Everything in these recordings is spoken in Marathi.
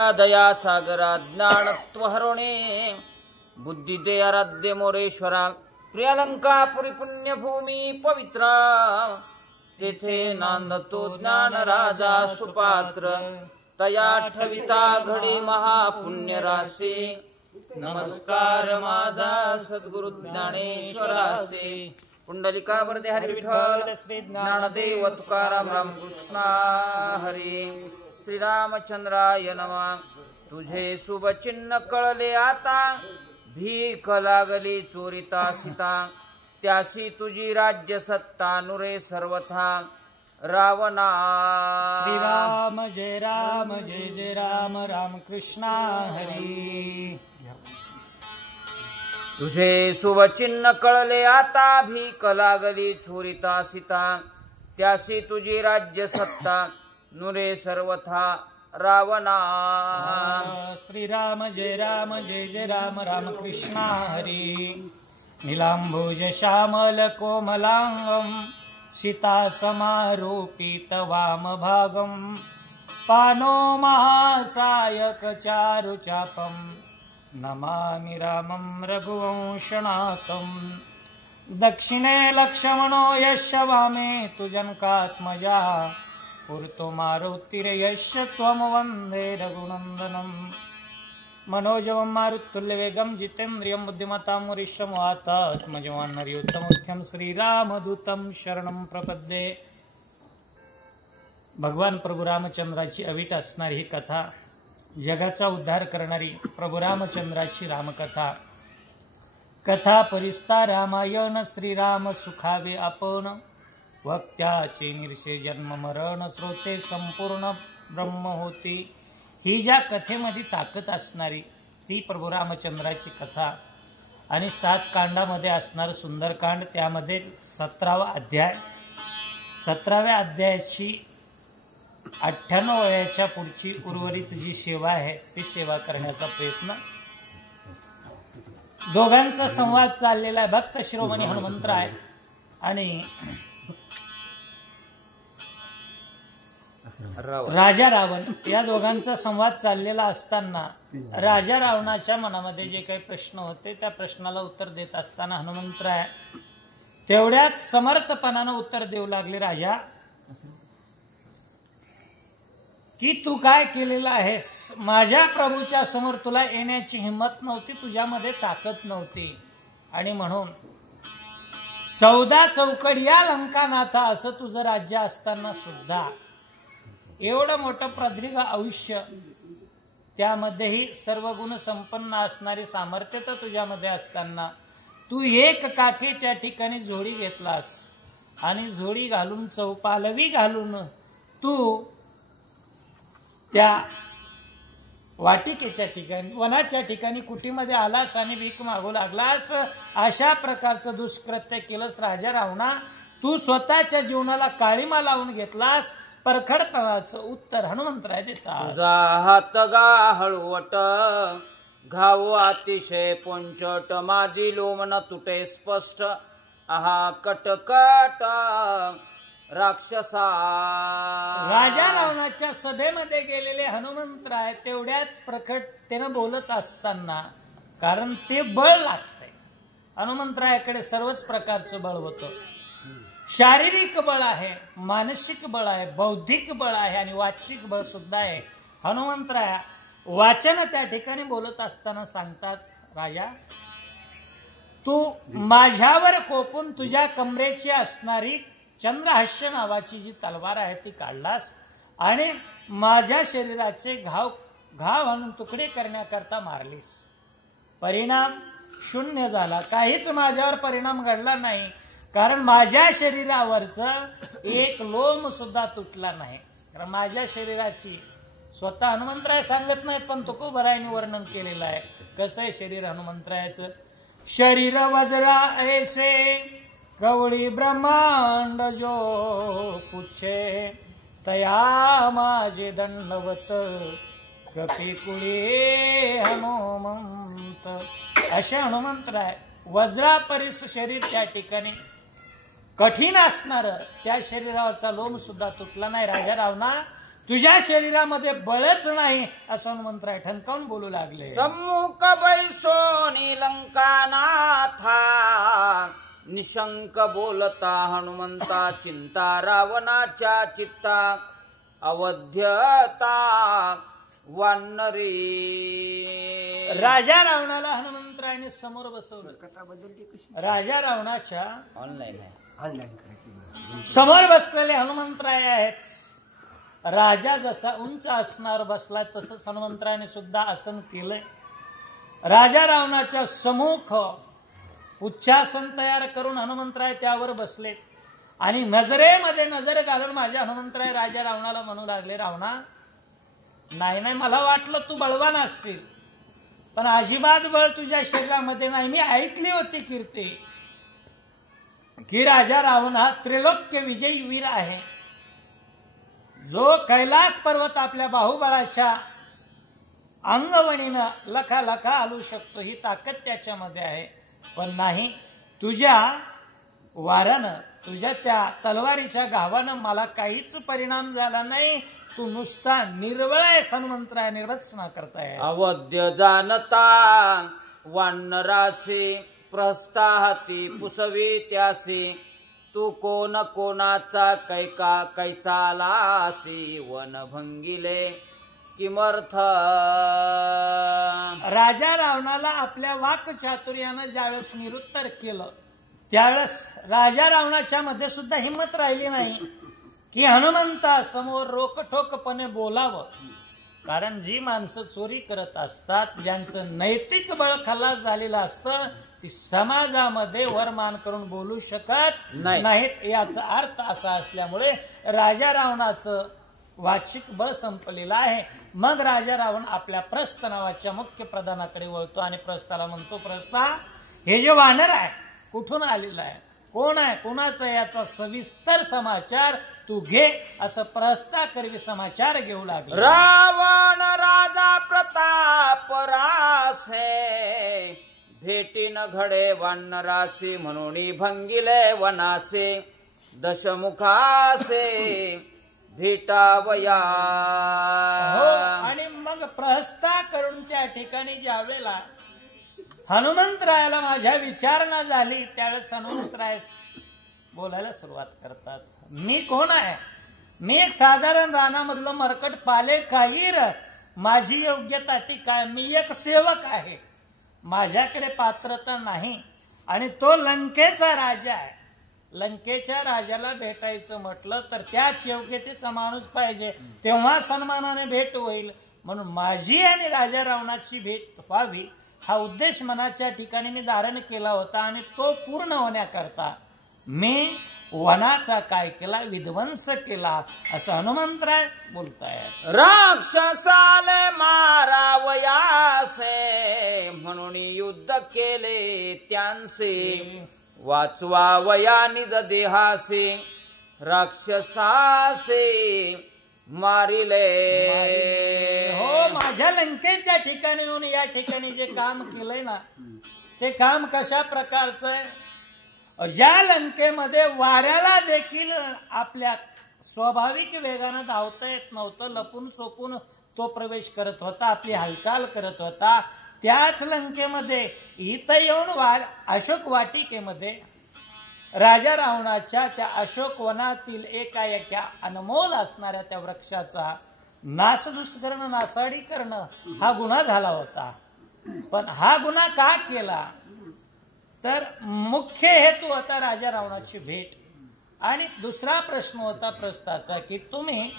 दया सागरा ज्ञानत्वहरणे बुद्धिदे आराध्य मोरेश्वरा प्रियलंकापुरी पुण्यभूमी पवित्रा तेथे नांदतो ज्ञान राजा सुपात्र तया ठविता घडी महापुण्य राशी नमस्कार माझा सद्गुरु ज्ञानेश्वरासे पुंडलिका वरदे हरी विठ्ठल श्री ज्ञानदेव तुकाराम रामकृष्ण हरी श्री रामचंद्राय नमः। तुझे शुभ चिन्ह कळले आता भीक लागली चोरिता सीता त्याशी तुझी राज्य सत्ता नुरे सर्वथा रावणा। श्रीराम जय राम जय जय राम राम कृष्णा हरी। तुझे शुभ चिन्ह कळले आता भीक लागली चोरिता सीता त्याशी तुझी राज्य सत्ता नुरे सर्वथा रावणा। श्रीराम जय जय राम राम कृष्णा हरी। नीलांबुज श्यामल कोमलांगम सीता समारोपित वामभागम पानो महासायक चारुचापम नमामि रामं रघुवंशनाथं। दक्षिणे लक्ष्मणो यश वामे तु जनकात्मजा पुरतो मारुतिर्यस्य त्वं वन्दे रघुनन्दनं। मनोजवं मारुतुल्यवेगं जितेन्द्रियं बुद्धिमतां वरिष्ठं वातात्मजवान्नर्योत्तमोख्यं श्रीरामदूतं शरणं प्रपद्ये। भगवान प्रभू रामचंद्राची अवीट असणारी ही कथा, जगाचा उद्धार करणारी प्रभू रामचंद्राची रामकथा। कथा परिस्ता रामायण श्रीराम सुखावे आपण वक्त्याचे निरसे जन्म मरण श्रोते संपूर्ण ब्रह्म होती। ही ज्या कथेमध्ये ताकद असणारी ती प्रभू रामचंद्राची कथा आणि 7 कांडामध्ये असणार सुंदरकांड, त्यामध्ये 17वा अध्याय। 17व्या अध्यायाची 98 वयाच्या पुढची उर्वरित जी सेवा आहे ती सेवा करण्याचा प्रयत्न। दोघांचा संवाद चाललेला आहे, भक्त शिरोमणी हनुमंतराय आणि राजा रावण या दोघांचा संवाद चाललेला असताना राजा रावणाच्या मनामध्ये जे काही प्रश्न होते त्या प्रश्नाला उत्तर देत असताना हनुमंतराय तेवढ्याच समर्थपणानं उत्तर देऊ लागले, राजा की तू काय केलेलं आहेस? माझ्या प्रभूच्या समोर तुला येण्याची हिंमत नव्हती, तुझ्यामध्ये ताकद नव्हती आणि म्हणून 14 चौकडिया लंकानाथा असं तुझं राज्य असताना सुद्धा एवढं मोठं प्रदीर्घ आयुष्य, त्यामध्येही सर्व गुण संपन्न असणारे सामर्थ्य तर तुझ्यामध्ये असताना तू एक काठीच्या ठिकाणी झोडी घेतलास आणि झोडी घालून चौपालवी घालून तू त्या वाटिकेच्या ठिकाणी वनाच्या ठिकाणी कुटीमध्ये आलास आणि भीक मागू लागलास। अशा प्रकारचं दुष्कृत्य केलंस राजा रावणा, तू स्वतःच्या जीवनाला काळीमा लावून घेतलास। परखडपणाचं उत्तर हनुमंतराय देतात। तुझा हात गा हळवट घाव अतिशय पोंचट माझी लोमन तुटे स्पष्ट आहा कटकट राक्षसा। राजा रावणाच्या सभेमध्ये गेलेले हनुमंतराय तेवढ्याच प्रखटतेनं बोलत असताना, कारण ते बळ लागतंय हनुमंतरायाकडे, सर्वच प्रकारचं बळ होतं। शारीरिक बळ आहे, मानसिक बळ आहे, बौद्धिक बळ आहे आणि वाचिक बळ सुद्धा आहे। हनुमंतराय वाचन त्या ठिकाणी बोलत असताना सांगतात, राजा तू माझ्यावर कोपून तुझ्या कमरेची असणारी चंद्रहास्य नावाची जी तलवार आहे ती काढलास आणि माझ्या शरीराचे घाव आणून तुकडे करण्याकरता मारलीस। परिणाम शून्य झाला, काहीच माझ्यावर परिणाम घडला नाही, कारण माझ्या शरीरावरचं एक लोम सुद्धा तुटला नाही। कारण माझ्या शरीराची स्वतः हनुमंतराय सांगत नाहीत, पण तुकोबरायांनी वर्णन केलेलं आहे। कसं आहे शरीर हनुमंतरायाचं? शरीर वज्रा ऐसे कवळी ब्रह्मांड जो पुच्छे तया माझे दंडवत कपिकुळे हनुमंत। असे हनुमंतराय वज्रापरिस शरीर त्या ठिकाणी कठीण असणार, त्या शरीरावरचा लोम सुद्धा तुटला नाही। राजा रावणा तुझ्या शरीरामध्ये बळच नाही असं हनुमंतराय ठणकावून बोलू लागले. सम्मुख बैसोनी लंकानाथा निशंक बोलता हनुमंता चिंता रावणाच्या चित्ता अवध्यता वानरी. राजा रावणाला हनुमंतरायाने समोर बसवलं. राजा रावणाच्या समोर बसलेले हनुमंतराय आहेत. राजा जसा उंच असणार बसला तसंच हनुमंतरायाने सुद्धा आसन केलंय. राजा रावणाच्या सम्मुख उच्चासन तयार करून हनुमंतराय त्यावर बसले आणि नजरेमध्ये नजर घालून माझ्या हनुमंतराय राजा रावणाला म्हणू लागले, रावणा नाही नाही, मला वाटलं तू बळवान असशील, पण अजिबात बळ तुझ्या शरीरामध्ये नाही. मी ऐकली होती कीर्ती की राजा रावण हा त्रिलोक्य विजयी वीर आहे, जो कैलास पर्वत आपल्या बाहुबळाच्या अंगवणीनं लखा लखा हलवू शकतो. ही ताकद त्याच्यामध्ये आहे. पण नाही, तुझ्या वारानं, तुझ्या त्या तलवारीच्या घावानं मला काहीच परिणाम झाला नाही. तू नुसता निर्बळ आहेस हनुमंतरायाने रचना करताय. अवध्य जानता वानरासी प्रस्ताहती पुसवी त्यासी तू कोण कोणाचा कैचा लासी वन भंगिले किमर्थ. राजा रावणाला आपल्या वाक्चातुर्यानं ज्यावेळेस निरुत्तर केलं त्यावेळेस राजा रावणाच्या मध्ये सुद्धा हिंमत राहिली नाही की हनुमंता समोर रोकठोकपणे बोलावं. कारण जी माणसं चोरी करत असतात, ज्यांचं नैतिक बळ खलास झालेलं असतं, ती समाजामध्ये वरमान करून बोलू शकत नाहीत. याचा अर्थ असा असल्यामुळे राजा रावणाचं वाचिक बळ संपलेलं आहे. मग राजा रावण आपल्या प्रस्थ नावाच्या मुख्य प्रधानाकडे वळतो आणि प्रस्थाला म्हणतो, प्रस्था, हे जे वानर आहे कुठून आलेलं आहे, कोण आहे, कोणाचं, याचा सविस्तर समाचार तू घे असं प्रस्था करवी समाचार घेऊ लागले. रावण राजा प्रताप रासे भेटीन घडे वानरासी म्हणून भंगिले वनासे दशमुखासे भेटावया. आणि मग प्रस्था करून त्या ठिकाणी ज्या वेळेला हनुमंतरायाला माझ्या विचारणा झाली त्यावेळेस हनुमंतराय बोलायला सुरुवात करतात. मी कोण आहे? मी एक साधारण रानामधलं मरकट पाले काहीर. माझी योग्यता ती काय? मी एक सेवक आहे, माझ्याकडे पात्रता नाही. आणि तो लंकेचा राजा आहे. लंकेच्या राजाला भेटायचं म्हटलं तर त्याच योग्यतेचा माणूस पाहिजे, तेव्हा सन्मानाने भेट होईल. म्हणून माझी आणि राजा रावणाची भेट व्हावी हा उद्देश मनाच्या ठिकाणी मी धारण केला होता. आणि तो पूर्ण होण्याकरता मी वनाचा काय केला, विध्वंस केला असं हनुमंतराय बोलतायत. राक्षसाले मारावयासे म्हणून युद्ध केले त्यांचे वाचवावया निज देहासे राक्षसासे मारिले. हो, माझ्या लंकेच्या ठिकाणी येऊन या ठिकाणी जे काम केलंय ना, ते काम कशा प्रकारचं आहे? ज्या लंकेमध्ये वाऱ्याला देखील आपल्या स्वाभाविक वेगानं धावता येत नव्हतं, लपून चोपून तो प्रवेश करत होता, आपली हालचाल करत होता, त्याच लंकेमध्ये इथं येऊन अशोक वाटिकेमध्ये राजा रावणाच्या त्या अशोक वनातील एका अनमोल असणाऱ्या त्या वृक्षाचा नासधूस करणं, नासाडी करणं हा गुन्हा झाला होता. पण हा गुन्हा का केला तर मुख्य हेतू होता राजा रावणाची भेट. आणि दुसरा प्रश्न होता प्रस्थाचा की तुम्ही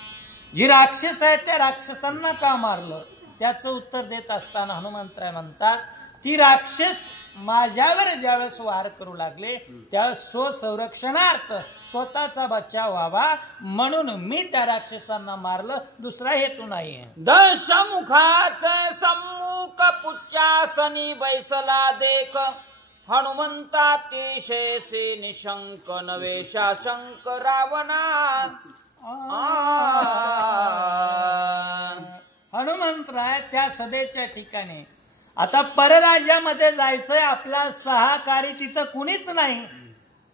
जी राक्षस आहेत त्या राक्षसांना का मारलं. त्याचं उत्तर देत असताना हनुमंतराय म्हणतात, ती राक्षस माझ्यावर ज्यावेळेस वार करू लागले त्यावेळेस स्वसंरक्षणार्थ स्वतःचा बचाव व्हावा म्हणून मी त्या राक्षसांना मारलं, दुसरा हेतू नाहीये. दशमुखाचे सम्मुख पुच्चासनी बैसला देख हनुमंता तिशेसी निशंक नवे शाशंक रावणा. हनुमंतराय त्या सभेच्या ठिकाणी आता परराज्यामध्ये जायचंय, आपला सहकारी तिथं कुणीच नाही.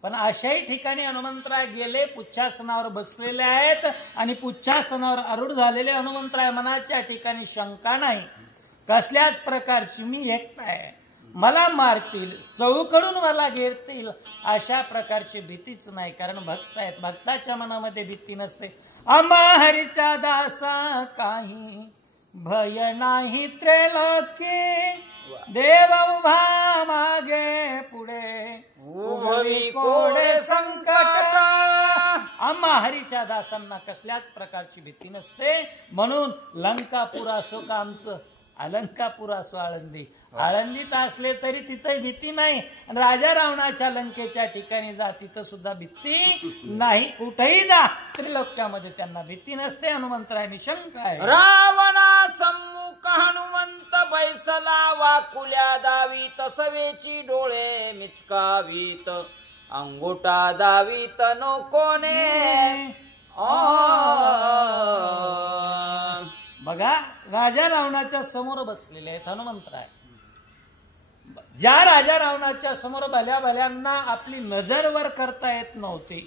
पण अशाही ठिकाणी हनुमंतराय गेले, पुच्छासनावर बसलेले आहेत आणि पुच्छासनावर आरूढ झालेले हनुमंतराय. मनाच्या ठिकाणी शंका नाही कसल्याच प्रकारची. मी एकटा आहे, मला मारतील, चहूकडून मला घेरतील, अशा प्रकारची भीतीच नाही. कारण भक्त आहेत, भक्ताच्या मनामध्ये भीती नसते. आम्हा हरीचा दासा काही भय नाही त्रैलोकी, देव उभा मागे पुढे उभवी कोडे संकट. आम्हा हरीच्या दासांना कसल्याच प्रकारची भीती नसते. म्हणून लंकापूर असो का आमचं अलंकापूर असो आळंदी, आळंदीत असले तरी तिथे भीती नाही. राजा रावणाच्या लंकेच्या ठिकाणी जा, तिथं सुद्धा भीती नाही. कुठेही जा त्रिलोक्यामध्ये त्यांना भीती नसते. हनुमंतराय निशंक आहे. रावणा सम्मुख हनुमंत बैसला, वाकुल्या दावीत सवेची डोळे मिचकावीत, अंगोटा दावीत नकोने. बघा, राजा रावणाच्या समोर बसलेले आहेत हनुमंतराय. ज्या राजा रावणाच्या समोर भल्या भल्यांना आपली नजर वर करता येत नव्हती,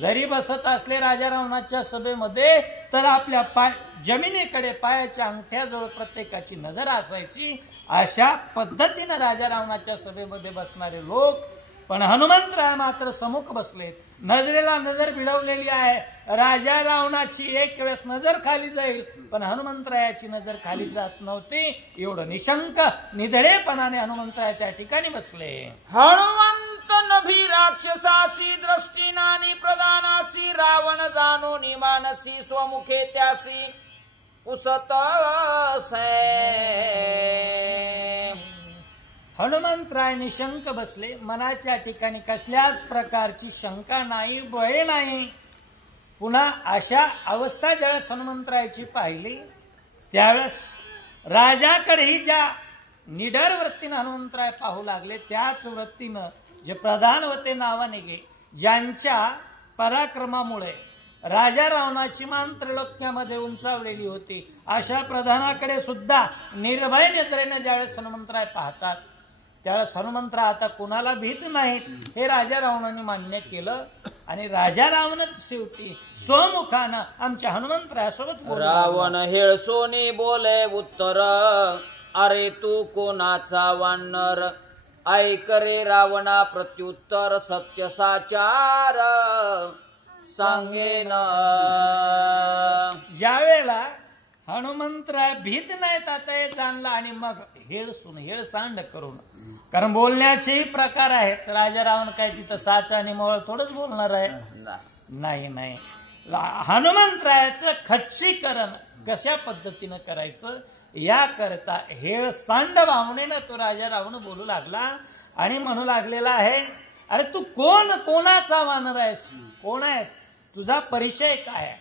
जरी बसत असले राजा रावणाच्या सभेमध्ये तर आपल्या जमिनीकडे पायाच्या अंगठ्याजवळ प्रत्येकाची नजर असायची. अशा पद्धतीनं राजा रावणाच्या सभेमध्ये बसणारे लोक. पण हनुमंतराय मात्र समुख बसलेत, नजरेला नजर भिडवलेली आहे. राजा रावणाची एक वेळेस नजर खाली जाईल, पण हनुमंतरायाची नजर खाली जात नव्हती. एवढं निशंक निधडेपणाने हनुमंतराय त्या ठिकाणी बसले. हनुमंत नभी राक्षसासी दृष्टीनानी प्रदानासी, रावण जाणूनी मानसी स्वमुखे त्यासी पुसत हनुमंतराय निशंक बसले. मनाच्या ठिकाणी कसल्याच प्रकारची शंका नाही, भय नाही. पुन्हा अशा अवस्था ज्यावेळेस हनुमंतरायची पाहिली, त्यावेळेस राजाकडेही ज्या निडर वृत्तीनं हनुमंतराय पाहू लागले, त्याच वृत्तीनं जे प्रधानवते नावाने गे, ज्यांच्या पराक्रमामुळे राजा रावणाची मान त्रिलोक्यामध्ये उंचावलेली होती, अशा प्रधानाकडे सुद्धा निर्भय नजरेने ज्यावेळेस हनुमंतराय पाहतात, त्यावेळेस हनुमंतराय आता कोणाला भीत नाहीत हे राजा रावणाने मान्य केलं. आणि राजा रावणच शेवटी स्वमुखानं आमच्या हनुमंतरायासोबत बोलला. रावण हेळसोनी बोले उत्तर, अरे तू कोणाचा वानर, ऐक रे रावणा प्रत्युत्तर, सत्य साचार सांगेन. ज्यावेळेला हनुमंतराय भीत नाहीत आता हे जाणला, आणि मग हेळसांड करून, कारण बोलण्याचेही प्रकार आहेत. राजा रावण काय तिथं साचा आणि मवळ थोडंच बोलणार आहे? नाही नाही. हनुमंतरायाचं खच्चीकरण कशा पद्धतीनं करायचं याकरता हेळसांड भावनेनं तो राजा रावण बोलू लागला. आणि म्हणू लागलेला आहे, अरे तू कोणाचा वानर आहेस, कोण आहे, तुझा परिचय काय आहे?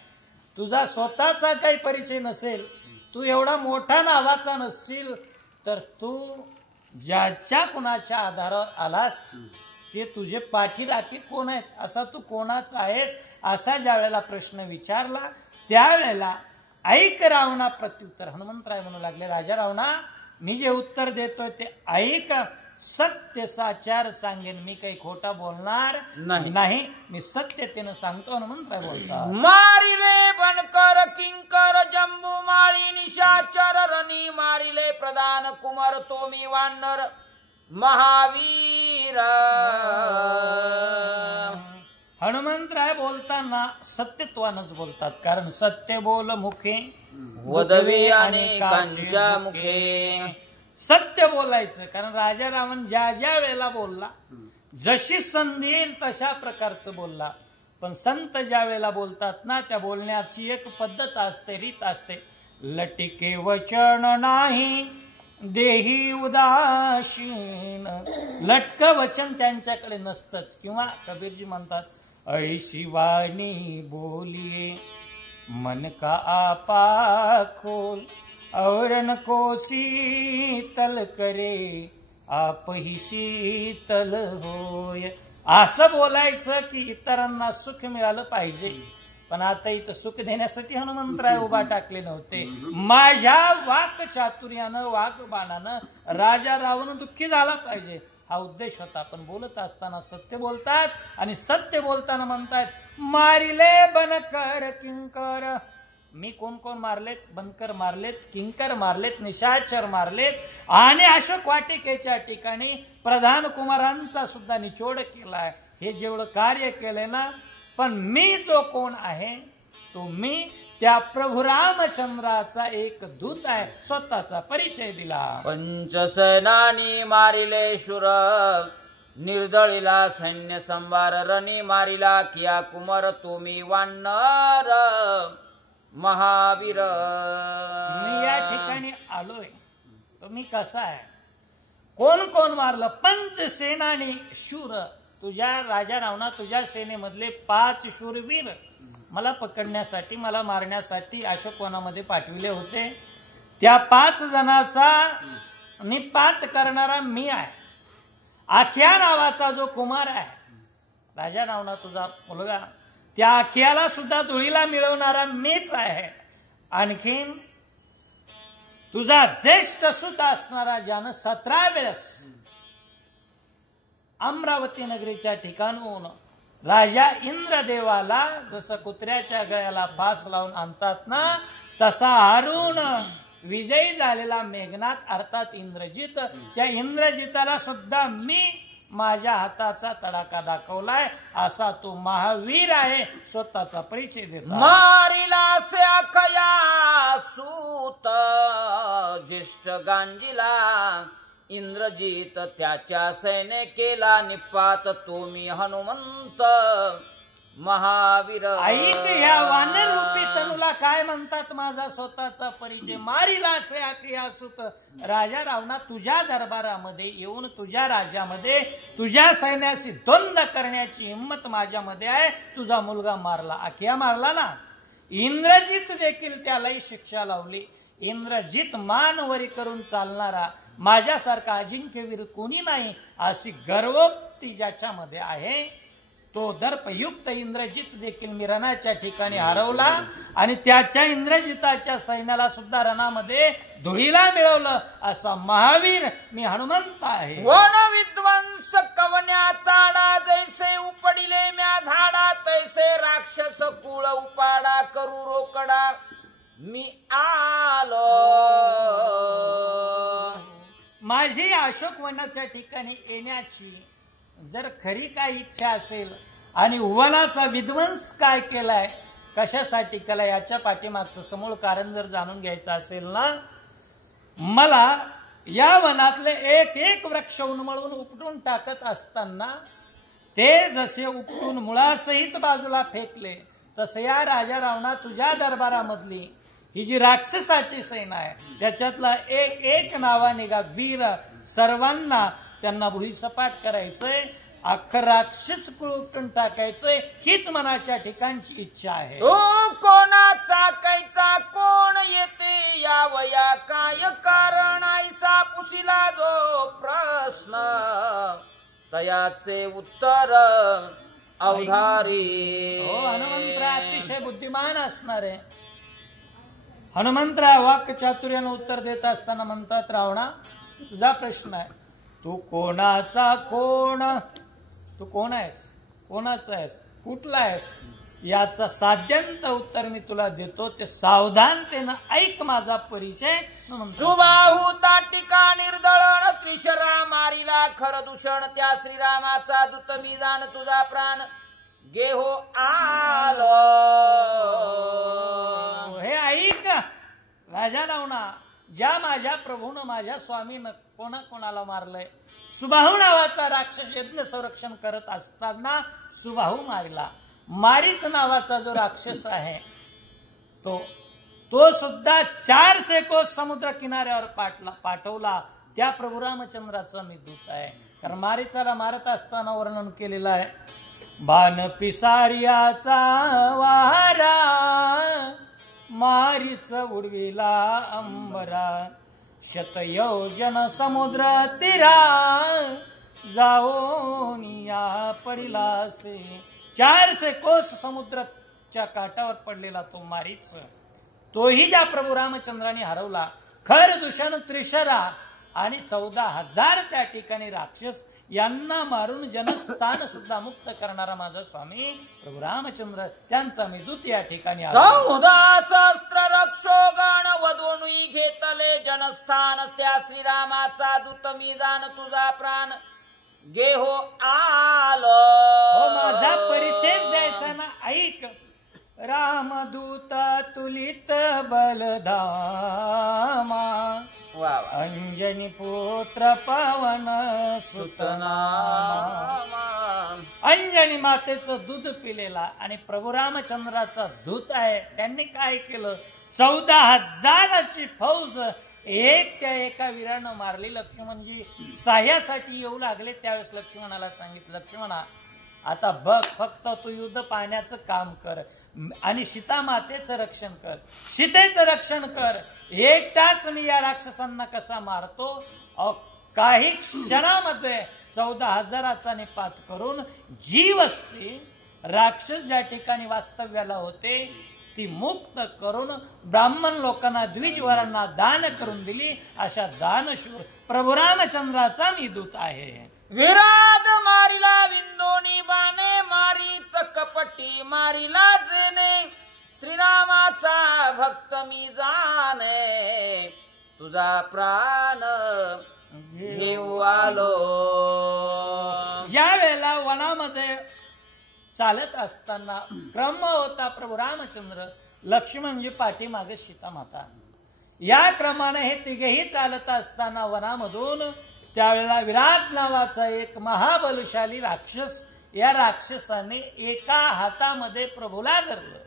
तुझा स्वतःचा काही परिचय नसेल, तू एवढा मोठा नावाचा नसशील, तर तू ज्याच्या कुणाच्या आधारावर आलास ते तुझे पाठीराखी कोण आहेत, असा तू कोणाचा आहेस, असा ज्या वेळेला प्रश्न विचारला, त्यावेळेला ऐक रावणा प्रत्युत्तर. हनुमंतराय म्हणू लागले, राजा रावणा मी जे उत्तर देतोय ते ऐक, सत्य साचार सांगेन, मी काही खोटा बोलणार नाही, मी सत्यतेनं सांगतो. हनुमंतराय बोलतात, मारिले बनकर किंकर जम्बू माळी निशाचर, रणी मारिले प्रधान कुमार तो मी वानर महावीर. हनुमंतराय बोलताना सत्यत्वानच बोलतात, कारण सत्य बोल मुखे वदवी अनेकांच्या मुखे. सत्य बोलायचं, कारण राजा रावण ज्या ज्या वेळेला बोलला, जशी संधी येईल तशा प्रकारचं बोलला. पण संत ज्या वेळेला बोलतात ना, त्या बोलण्याची एक पद्धत असते, रीत असते. लटिके वचन नाही देही उदासीन, लटक वचन त्यांच्याकडे नसतंच. किंवा कबीरजी म्हणतात, ऐशी वाणी बोलिये मन का आपा खोल, और नको शीतल करे आप ही शीतल होय. असं बोलायचं की इतरांना सुख मिळालं पाहिजे. पण आता इथं सुख देण्यासाठी हनुमंतराय उभा टाकले नव्हते. माझ्या वाक चातुर्यानं, वाक बाणानं राजा रावण दुःखी झाला पाहिजे, हा उद्देश होता. पण बोलत असताना सत्य बोलतात आणि सत्य बोलताना म्हणतात मारिले बनकर किंकर. मी कोण कोण मारलेत? बनकर मारलेत, किंकर मारलेत, निशाचर मारलेत आणि अशोक वाटिकेच्या ठिकाणी प्रधान कुमारांचा सुद्धा निचोड केलाय. हे जेवढं कार्य केलंय ना, पण मी जो कोण आहे तो मी त्या प्रभू रामचंद्राचा एक दूत आहे. स्वतःचा परिचय दिला. पंचसेनानी मारिले शूर, निर्दळीला सैन्य संभार. रणी मारिला किया कुमार, तुम्ही वानर महावीर. मी या ठिकाणी आलोय, तुम्ही कसा आहे? कोण कोण मारलं? पंचसेनानी शूर. तुझ्या राजा रावणा तुझ्या सेनेमधले 5 शूरवीर मला पकडण्यासाठी, मला मारण्यासाठी अशोकवनामध्ये पाठविले होते. त्या 5 जणांचा निपात करणारा मी आहे. आख्या नावाचा जो कुमार आहे, राजा रावणा तुझा मुलगा, त्या आख्याला सुद्धा धुळीला मिळवणारा मीच आहे. आणखीन तुझा ज्येष्ठ सुत असणारा, ज्यानं 17 वेळेस अमरावती नगरीच्या ठिकाणून राजा इंद्रदेवाला जसं कुत्र्याच्या गळ्याला फास लावून आणतात ना, तसा हारून विजयी झालेला मेघनाथ अर्थात इंद्रजित, त्या इंद्रजिताला सुद्धा मी माझ्या हाताचा तडाखा दाखवलाय. असा तो महावीर आहे. स्वतःचा परिचय देतो. मारिला से अखया सूत, ज्येष्ठ गांजीला इंद्रजित. त्याच्या सैन्य केला निपात, तुम्ही हनुमंत महावीर. ऐक, ह्या वानरूपी तनुला काय म्हणतात? माझा स्वतःचा परिचय. मारिला से अखया सूत. राजा रावणा तुझ्या दरबारामध्ये येऊन तुझ्या राज्यामध्ये तुझ्या सैन्याशी द्वंद्व करण्याची हिंमत माझ्यामध्ये आहे. तुझा मुलगा मारला, अखया मारला ना. इंद्रजित देखील त्यालाही शिक्षा लावली. इंद्रजित मानवरी करून चालणारा माझ्यासारखा अजिंक्यवीर कोणी नाही, अशी गर्वोक्ती ज्याच्यामध्ये आहे, तो दर्पयुक्त इंद्रजित देखील मी रणाच्या ठिकाणी हरवला आणि त्याच्या इंद्रजिताच्या सैन्याला सुद्धा रणामध्ये धुळीला मिळवलं. असा महावीर मी हनुमंत आहे. वन विध्वंस कवन्या चाडा, जैसे उपडिले म्या झाडा, तैसे राक्षस कुळ उपाडा. करू रोकडा मी आलो. माझी अशोकवनाच्या ठिकाणी येण्याची जर खरी काय इच्छा असेल आणि वनाचा विध्वंस काय केलाय, कशासाठी केलाय, याच्या पाठीमागचं समूळ कारण जर जाणून घ्यायचं असेल ना, मला या वनातले एक एक वृक्ष उन्मळून उपटून टाकत असताना ते जसे उपटून मुळासहित बाजूला फेकले, तसे या राजा रावणा तुझ्या दरबारामधली ही जी राक्षसाची सेना आहे, त्याच्यातला एक एक नावाने गा वीर, सर्वांना त्यांना भुईसपाट करायचंय, अख्खं राक्षस कुळ उपटून टाकायचंय, हीच मनाच्या ठिकाणची इच्छा आहे. तो कोणाचा कैचा कोण येते यावया, काय कारण ऐसा पुसिला जो प्रश्न, तयाचे उत्तर अवधारी. हो, हनुमंतराय अतिशय बुद्धिमान असणार आहे. हनुमंतराय वाक्य चातुर्यानं उत्तर देत असताना म्हणतात, रावणा तुझा प्रश्न आहे, तू कोणाचा कोण, तू कोण आहेस, कोणाचा आहेस, कुठला आहेस, याचा साध्यंत उत्तर मी तुला देतो. ते सावधानतेनं ऐक माझा परिचय. सुबाहू ताटिका निर्दळण, त्रिशरा मारिला खर दूषण, त्या श्रीरामाचा दूत मी जाण, तुझा प्राण गेहो आलो. हे ऐक राजा रावणा, ज्या माझ्या प्रभूनं माझ्या स्वामीनं कोणाला मारलंय, सुबाहू नावाचा राक्षस यज्ञ संरक्षण करत असताना सुबाहू मारला. मारीच नावाचा जो राक्षस आहे तो सुद्धा 400 कोस समुद्र किनाऱ्यावर पाठवला. त्या प्रभू रामचंद्राचा मी दूत आहे. तर मारीचाला मारत असताना वर्णन केलेलं आहे, बाण पिसारियाचा वारा, मारीच उडविला अंबरा, शतयोजन समुद्र तीरा, जाऊन या पडिलासे. 400 कोस समुद्राच्या काठावर पडलेला तो मारीच, तोही ज्या प्रभू रामचंद्राने हरवला. खर दूषण त्रिशरा आणि 14,000 त्या ठिकाणी राक्षस यांना मारून जनस्थान सुद्धा मुक्त करणारा माझा स्वामी प्रभू रामचंद्र त्यांचा मी दूत या ठिकाणी आलो. 14 सहस्त्र रक्षोगण वधूनुई घेतले जनस्थान, त्या श्रीरामाचा दूत मी जाण तुझा प्राण गेहो आलो. हो माझा परिचय द्यायचा ना, ऐक. रामदूत तुलित बलधामा, अंजनी पुत्र पवन सुतनामा. अंजनी मातेचं दूध पिलेला आणि प्रभू रामचंद्राचा दूत आहे. त्यांनी काय केलं, 14,000ची फौज एकट्या एका वीरानं मारली. लक्ष्मणजी साह्यासाठी येऊ लागले. त्यावेळेस लक्ष्मणाला सांगितलं, लक्ष्मणा आता बघ, फक्त तू युद्ध पाहण्याचं काम कर आणि सीता मातेचं रक्षण कर, सीतेचं रक्षण कर. एकटाच मी या राक्षसांना कसा मारतो. काही क्षणामध्ये 14,000चा निपात करून जी वस्ती राक्षस ज्या ठिकाणी वास्तव्याला होते ती मुक्त करून ब्राह्मण लोकांना द्विजवरांना दान करून दिली. अशा दानशूर प्रभू रामचंद्राचा मी दूत आहे. विराध मारिला विंदोनी बाणे, मारी चकपटी मारिला जेने, श्रीरामाचा भक्त मी जाणे तुझा प्राण घेऊ आलो. ज्या वेळेला वनामध्ये चालत असताना क्रम होता प्रभू रामचंद्र, लक्ष्मणजी पाठीमागे सीता माता, या क्रमाने हे तिघेही चालत असताना वनामधून त्यावेळेला विराट नावाचा एक महाबलशाली राक्षस, या राक्षसाने एका हातामध्ये प्रभूला धरलं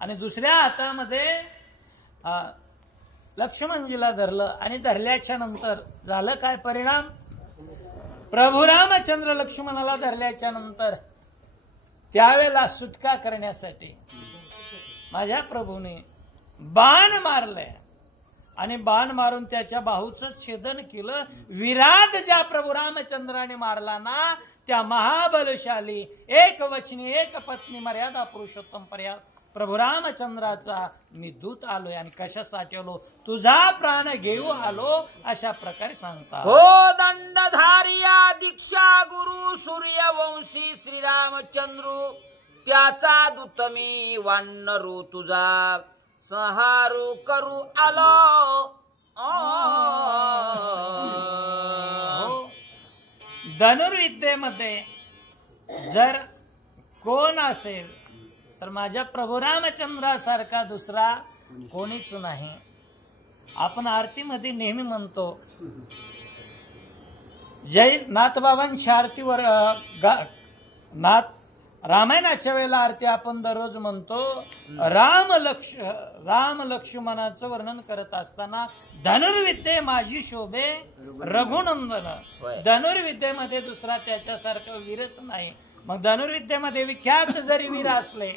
आणि दुसऱ्या हातामध्ये लक्ष्मणजीला धरलं. आणि धरल्याच्या नंतर झालं काय परिणाम, प्रभू रामचंद्र लक्ष्मणाला धरल्याच्या नंतर त्यावेळेला सुटका करण्यासाठी माझ्या प्रभूने बाण मारले आणि बाण मारून त्याच्या बाहूचं छेदन केलं. विराट ज्या प्रभू रामचंद्राने मारला ना, त्या महाबलशाली एक वचनी एक पत्नी मर्यादा पुरुषोत्तम प्रभू रामचंद्राचा मी दूत आलोय. आणि कशासाठी आलो, तुझा प्राण घेऊ आलो, अशा प्रकारे सांगता. हो दंडधारिया दीक्षा गुरु सूर्यवंशी श्रीरामचंद्रू, त्याचा दूत मी वानरू तुझा संहारू करू आलो. धनुर्विद्येमध्ये जर कोण असेल तर माझ्या प्रभू रामचंद्रासारखा दुसरा कोणीच नाही. आपण आरतीमध्ये नेहमी म्हणतो, जय नाथबाबांच्या आरतीवर नाथ रामायणाच्या वेळेला आरती आपण दररोज म्हणतो. राम लक्ष्मणाचं वर्णन करत असताना धनुर्विद्ये माझी शोभे रघुनंदन. धनुर्विद्येमध्ये दुसरा त्याच्यासारखं वीरच नाही. मग धनुर्विद्येमध्ये विख्यात जरी वीर असले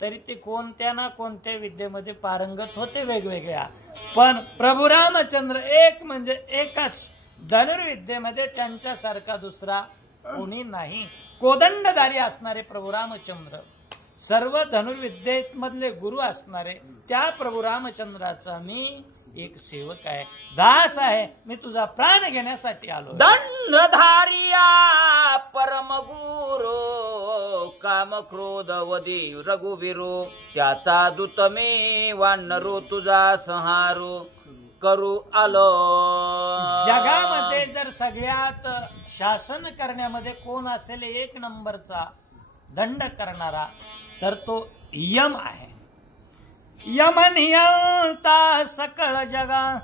तरी ते कोणत्या ना कोणत्या विद्येमध्ये पारंगत होते वेगवेगळ्या. पण प्रभू रामचंद्र एक म्हणजे एकच. धनुर्विद्येमध्ये त्यांच्यासारखा दुसरा कोणी नाही. कोदंडधारी असणारे प्रभू रामचंद्र, सर्व धनुर्विद्येमधले गुरु असणारे त्या प्रभू रामचंद्राचा मी एक सेवक आहे, दास आहे. मी तुझा प्राण घेण्यासाठी आलो. दंडधारिया परम गुरु, काम क्रोध वदी रघुवीरू, त्याचा दूत मी वानरू तुझा संहारू करू आलो. जगामध्ये जर सगळ्यात शासन करण्यामध्ये कोण असेल एक नंबरचा दंड करणारा तर तो यम आहे. यम नियंता सकळ जगा,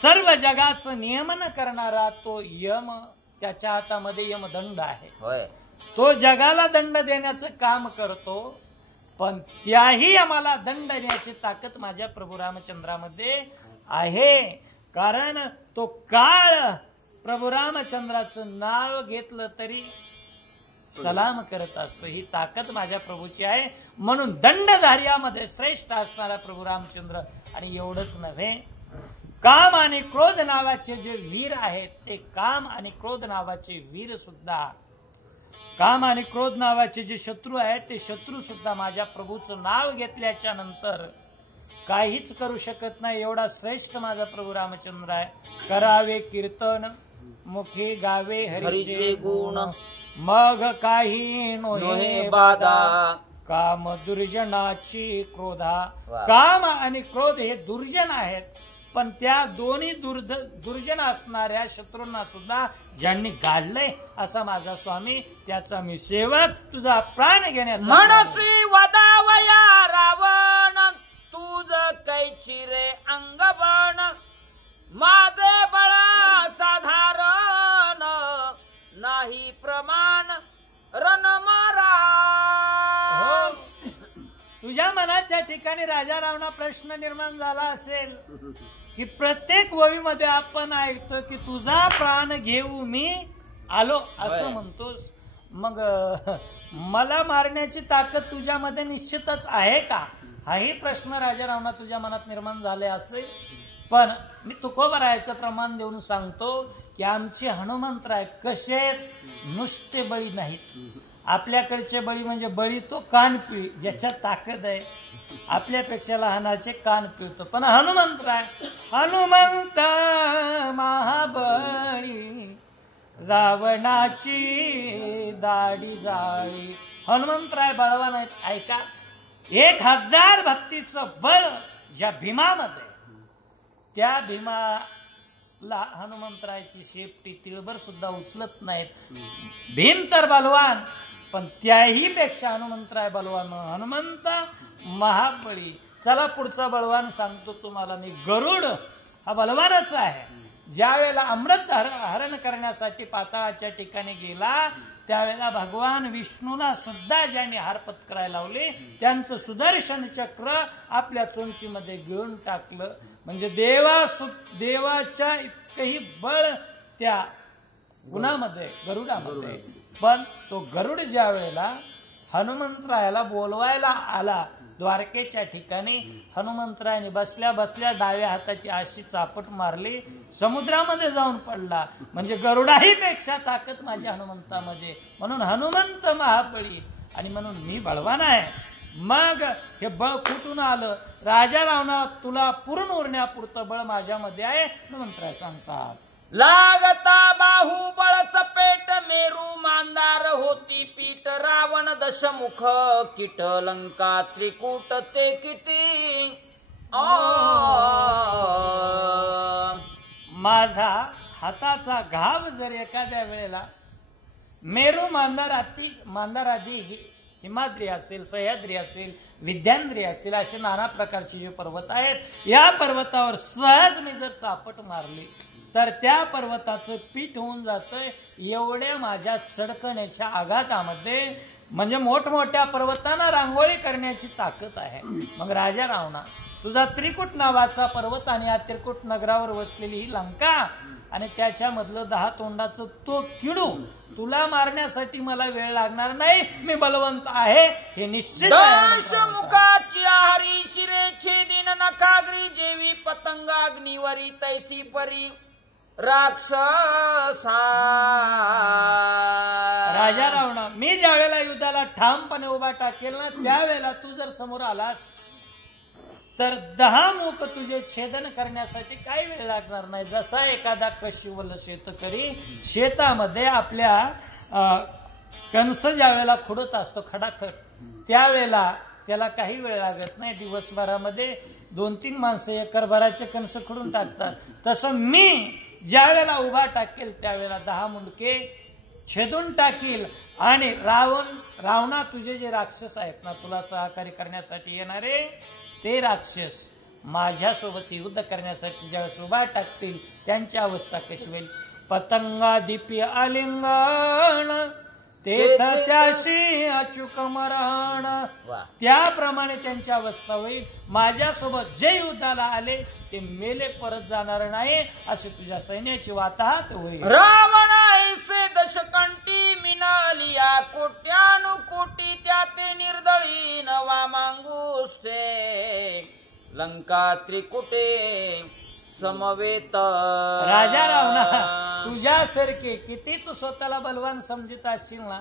सर्व जगाचं नियमन करणारा तो यम, त्याच्या हातामध्ये यमदंड आहे. तो जगाला दंड देण्याचं काम करतो. पण त्याही आम्हाला दंड देण्याची ताकद माझ्या प्रभू रामचंद्रामध्ये आहे. कारण तो काळ प्रभू रामचंद्राचं नाव घेतलं तरी सलाम करत असतो. ही ताकद माझ्या प्रभूची आहे. म्हणून दंडधार्यामध्ये श्रेष्ठ असणारा प्रभू रामचंद्र. आणि एवढंच नव्हे, काम आणि क्रोध नावाचे जे वीर आहेत ते काम आणि क्रोध नावाचे वीर सुद्धा, काम आणि क्रोध नावाचे जे शत्रू आहेत ते शत्रू सुद्धा माझ्या प्रभूचं नाव घेतल्याच्या नंतर काहीच करू शकत नाही. एवढा श्रेष्ठ माझा प्रभू रामचंद्र आहे. करावे कीर्तन मुखी गावे हरीचे हरीचे गुण गुण, मग काही नोहे नोहे बाधा. काम दुर्जनाची क्रोधा. वा. काम आणि क्रोध हे दुर्जन आहेत, पण त्या दोन्ही दुर्जन असणाऱ्या शत्रूंना सुद्धा ज्यांनी गाडलंय असा माझा स्वामी, त्याचा मी सेवक, तुझा प्राण घेण्यासाठी. मनसी वदावया रावण, तुझ कैची रे अंगवण, माझे बळ साधारण, नाही प्रमाण रण मारा. हो. तुझ्या मनाच्या ठिकाणी राजा रावणा प्रश्न निर्माण झाला असेल की प्रत्येक ओळीमध्ये आपण ऐकतो की तुझा प्राण घेऊ मी आलो असं म्हणतोस, मग मला मारण्याची ताकद तुझ्यामध्ये निश्चितच आहे का, हाही प्रश्न राजा रावणा तुझ्या मनात निर्माण झाले असेल. पण मी तुकोबरायाचं प्रमाण देऊन सांगतो की आमचे हनुमंतराय कसे नुसते बळी नाहीत. आपल्याकडचे बळी म्हणजे बळी तो कानपिळी, ज्याच्यात ताकद आहे, आपल्यापेक्षा लहानाचे कान पिळतो. पण हनुमंतराय, हनुमंत महाबळी, रावणाची दाढी जाळी. हनुमंतराय बळवान आहेत. ऐका, 1000 भक्तीचं बळ ज्या भीमामध्ये, त्या भीमाला हनुमंतरायची शेपटी तिळभर सुद्धा उचलत नाहीत. भीम तर बलवान, पण त्याही पेक्षा हनुमंतराय बलवान. हनुमंत महाबळी. चला पुढचा बलवान सांगतो तुम्हाला मी. गरुड हा बलवानच आहे. ज्या वेळेला अमृत हरण करण्यासाठी पाताळाच्या ठिकाणी गेला, त्यावेळेला भगवान विष्णूला सुद्धा ज्यांनी हार पत्करायला लावले, त्यांचं सुदर्शन चक्र आपल्या चोंचीमध्ये गिळून टाकलं. म्हणजे देवाच्या इतकंही बळ त्या गुणामध्ये, गरुडामध्ये. पण तो गरुड ज्या वेळेला हनुमंतरायाला बोलवायला आला द्वारकेच्या ठिकाणी, हनुमंतरायाने बसल्या बसल्या डाव्या हाताची अशी चापट मारली, समुद्रामध्ये जाऊन पडला. म्हणजे गरुडाही पेक्षा ताकद माझ्या हनुमंतामध्ये. म्हणून हनुमंत महाबळी आणि म्हणून मी बळवान आहे. मग हे बळ कुठून आलं? राजा रावणा, तुला पूर्ण उरण्यापुरतं बळ माझ्यामध्ये आहे. हनुमंतराय सांगतात, लागता बाहुबळ चपेट, मेरू मांदार होती पीठ, रावण दशमुख कीट, लंका त्रिकूट ते किती. माझा हाताचा घाव जर एखाद्या वेळेला मेरू मांदार आदी हिमाद्री असेल, सह्याद्री असेल, विद्यांद्री असेल, असे नाना प्रकारचे जे पर्वत आहेत, या पर्वतावर सहज मी जर चापट मारली तर त्या पर्वताचं पीठ होऊन जातंय. एवढ्या माझ्या चढकण्याच्या आघातामध्ये म्हणजे मोठमोठ्या पर्वतांना रांगोळी करण्याची ताकद आहे. मग राजा रावणा, तुझा त्रिकूट नावाचा पर्वत आणि या त्रिकूट नगरावर वसलेली ही लंका आणि त्याच्यामधलं 10 तोंडाचं तो किडू, तुला मारण्यासाठी मला वेळ लागणार नाही. मी बलवंत आहे हे निश्चित. मुखाची आहारी शिरे छेदिन नखाग्री, जेवी पतंग अग्निवरी तैसी परी राक्षसा. राजा रावणा, मी ज्या वेळेला युद्धाला ठामपणे उभा टाकेल ना, त्यावेळेला तू जर समोर आलास तर 10 मुख तुझे छेदन करण्यासाठी काही वेळ लागणार नाही. जसा एखादा कशिवल शेतकरी शेतामध्ये आपल्या कणस ज्या वेळेला खुडत असतो खडाखड, त्यावेळेला त्याला काही वेळ लागत नाही. दिवसभरामध्ये 2-3 माणसं एकरभराचे कणस खुडून टाकतात. तसं मी ज्या वेळेला उभा टाकेल त्यावेळेला 10 मुंडके छेदून टाकील. आणि रावणा, तुझे जे राक्षस आहेत ना, तुला सहकार्य करण्यासाठी येणारे ते राक्षस माझ्यासोबत युद्ध करण्यासाठी ज्यावेळेस उभा टाकतील, त्यांची अवस्था कशी होईल? पतंगा दीपी आलिंगण, तेथ त्याशी अचूक मरण. त्याप्रमाणे त्यांची अवस्था होईल. माझ्यासोबत जे युद्धाला आले ते मेले, परत जाणार नाही, असे तुझ्या सैन्याची वाताहत होईल. रावण ऐसे दशकंठी मिनालिया, कोट्यानुकोटी त्याते निर्दळी नवा मांगुष्टे, लंका त्रिकुटे समवेत. राजा रावणा, तुझ्यासारखे किती तू स्वतःला बलवान समजत असशील ना,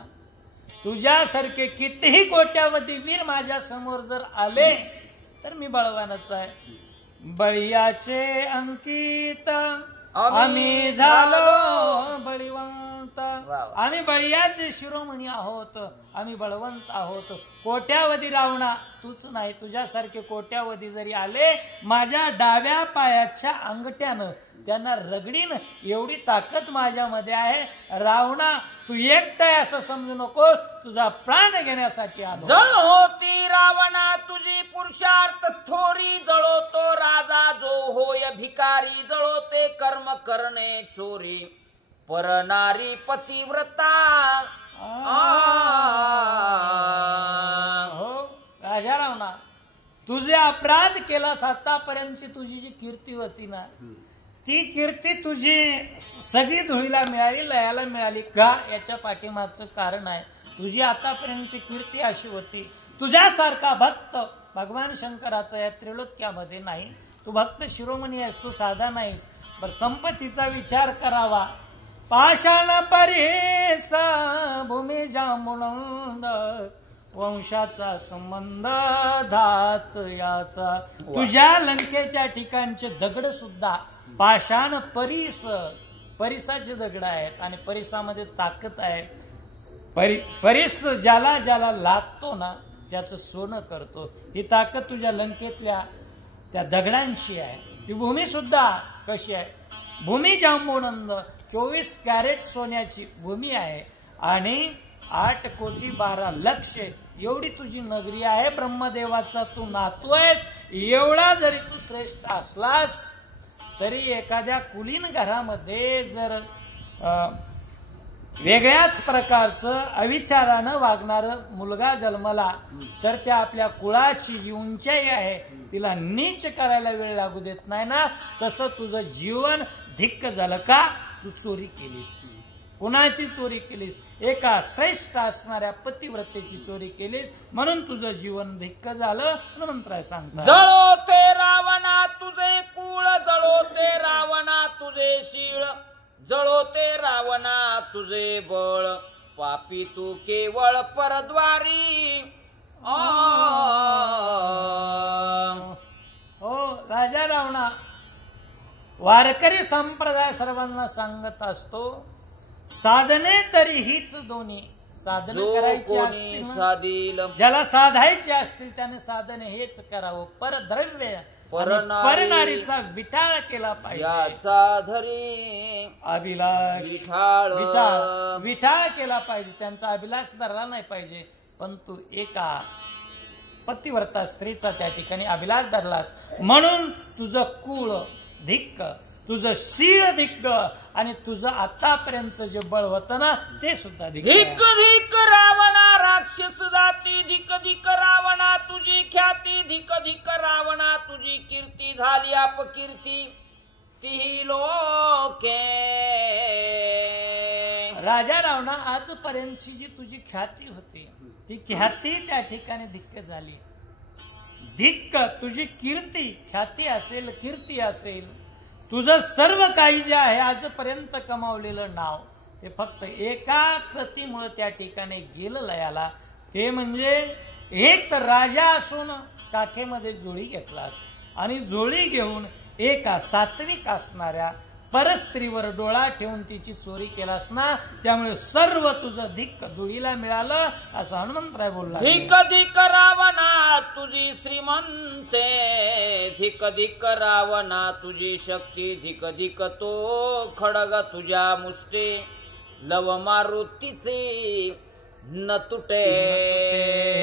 तुझ्यासारखे कितीही कोट्यावधी वीर माझ्या समोर जर आले तर मी बळवानच आहे. बळीयाचे अंकित आम्ही झालो बळीवंत, वा. आम्ही बळीयाचे शिरोमणी आहोत, आम्ही बळवंत आहोत. कोट्यावधी रावणा तूच नाही, तुझ्यासारखे कोट्यावधी जरी आले माझ्या डाव्या पायाच्या अंगठ्यानं त्यांना रगडीन एवढी ताकद माझ्यामध्ये आहे. रावणा तू एकटाय असं समजू नकोस, तुझा प्राण घेण्यासाठी आलो. जळ होती रावणा तुझी पुरुषार्थ थोरी, जळो तो राजा जो होय भिकारी, जळो ते कर्म करणे चोरी, परनारी पतिव्रता. हो राजा रावणा, तुझे अपराध केलास आतापर्यंतची तुझी जी कीर्ती होती ना, ती कीर्ती तुझी सगळी धुळीला मिळाली, लयाला मिळाली का? याच्या पाठीमागचं कारण आहे तुझी आतापर्यंतची कीर्ती अशी होती. तुझ्यासारखा भक्त भगवान शंकराचा या त्रिलोक्यामध्ये नाही. तू भक्त शिरोमणी आहेस, तू साधा नाहीस. बरं, संपत्तीचा विचार करावा. पाषाण परेस भूमी जांभुळंद, वंशाचा संबंध धात याचा. तुझ्या लंकेच्या ठिकाणचे दगड सुद्धा पाषाण परिसाचे दगड आहेत आणि परिसामध्ये ताकद आहे. परिस ज्याला ज्याला लागतो ना त्याचं सोनं करतो. ही ताकद तुझ्या लंकेतल्या त्या दगडांची आहे. ती भूमी सुद्धा कशी आहे? भूमी जांभुळंद 24 कॅरेट सोन्याची भूमी आहे आणि 8,12,00,000 एवढी तुझी नगरी आहे. ब्रह्मदेवाचा तू नातू आहेस. एवढा जरी तू श्रेष्ठ असलास तरी एखाद्या कुलीन घरामध्ये जर वेगळ्याच प्रकारचं अविचारानं वागणारं मुलगा जन्मला तर त्या आपल्या कुळाची जी उंचाई आहे तिला नीच करायला वेळ लागू देत नाही ना. तसं तुझं जीवन धिक्क झालं का? तू चोरी केलीस. कुणाची चोरी केलीस? एका श्रेष्ठ असणाऱ्या पतिव्रतेची चोरी केलीस, म्हणून तुझं जीवन धिक्क झालं. मंत्र सांगतात, जळो ते रावणा तुझे कुळ, जळो ते रावणा तुझे शीळ, जळो ते रावणा तुझे बळ, पापी तू केवळ परद्वारी. हो राजा रावणा, वारकरी संप्रदाय सर्वांना सांगत असतो, साधने तरी हीच दोन्ही. साधन करायची असतील, ज्याला साधायचे असतील त्याने साधने हेच करावं. परद्रव्य परनारीचा विटाळ केला पाहिजे. याचा धरी अभिलाष विटाळ केला पाहिजे. त्यांचा अभिलाष धरला नाही पाहिजे. पण तू एका पतिव्रता स्त्रीचा त्या ठिकाणी अभिलाष धरलास म्हणून तुझं कुळ धिक्क, तुझं शीळ धिक्क आणि तुझं आतापर्यंत जे बळ होतं ना ते सुद्धा धिक्क. धिक्क धिक्क रावणा राक्षस जाती, धिक्क धिक्क रावणा तुझी ख्याती, धिक्क धिक्क रावणा तुझी कीर्ती, झाली अपकीर्ती ती लोके. राजा रावणा, आजपर्यंतची जी तुझी ख्याती होती ती ख्याती त्या ठिकाणी धिक्क झाली. धिक्क तुझी कीर्ती, ख्याती असेल कीर्ती असेल, तुझं सर्व काही जे आहे आजपर्यंत कमावलेलं नाव ते फक्त एका कृतीमुळे त्या ठिकाणी गेलं लयाला. ते म्हणजे एक तर राजा असून काखेमध्ये जोळी घेतलास आणि जोळी घेऊन एका सात्विक असणाऱ्या परस्त्रीवर डोळा ठेवून तिची चोरी केलास ना, त्यामुळे सर्व तुझं धिक्क धुळीला मिळालं असं हनुमंतराय बोलला. धिक्क धिक्क रावणा तुझी श्रीमंते, धिक्क धिक्क रावणा तुझी शक्ती, धिक्क धिक्क तो खडग तुझ्या मुष्टे, लव मारुतीचे न तुटे.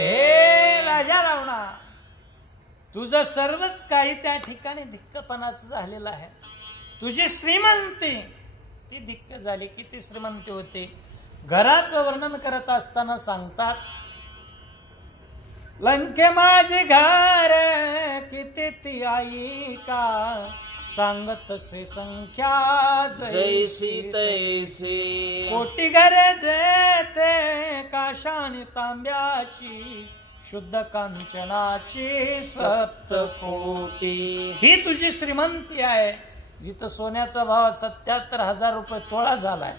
हे राजा रावणा, तुझं सर्वच काही त्या ठिकाणी धिक्कपणाचं झालेलं आहे. तुझी श्रीमंती ती धिक्क झाली. किती श्रीमंती होते? घराचं वर्णन करत असताना सांगतात, लंके माझे घर किती ती आई का, सांगत से संख्या जैसी तैसी, कोटी घरे जेते काशानी तांब्याची, शुद्ध कांचनाची सप्तकोटी. ही तुझी श्रीमंती आहे. जिथं सोन्याचा भाव 77,000 रुपये तोळा झालाय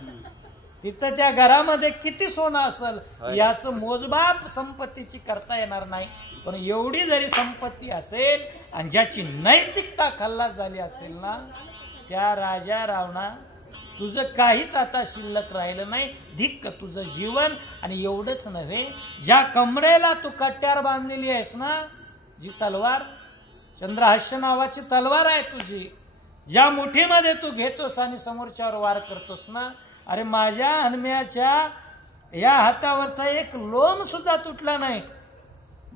तिथं त्या घरामध्ये किती सोनं असेल याचं मोजमाप संपत्तीची करता येणार नाही. पण एवढी जरी संपत्ती असेल आणि ज्याची नैतिकता खल्लास झाली असेल ना, त्या राजा रावणा तुझं काहीच आता शिल्लक राहिलं नाही. धिक्क तुझं जीवन. आणि एवढंच नव्हे, ज्या कमरेला तू कट्ट्यावर बांधलेली आहेस ना, जी तलवार, चंद्रहास्य नावाची तलवार आहे तुझी, ज्या मुठीमध्ये तू घेतोस आणि समोरच्यावर वार करतोस ना, अरे माझ्या हनुम्याच्या या हातावरचा एक लोम सुद्धा तुटला नाही.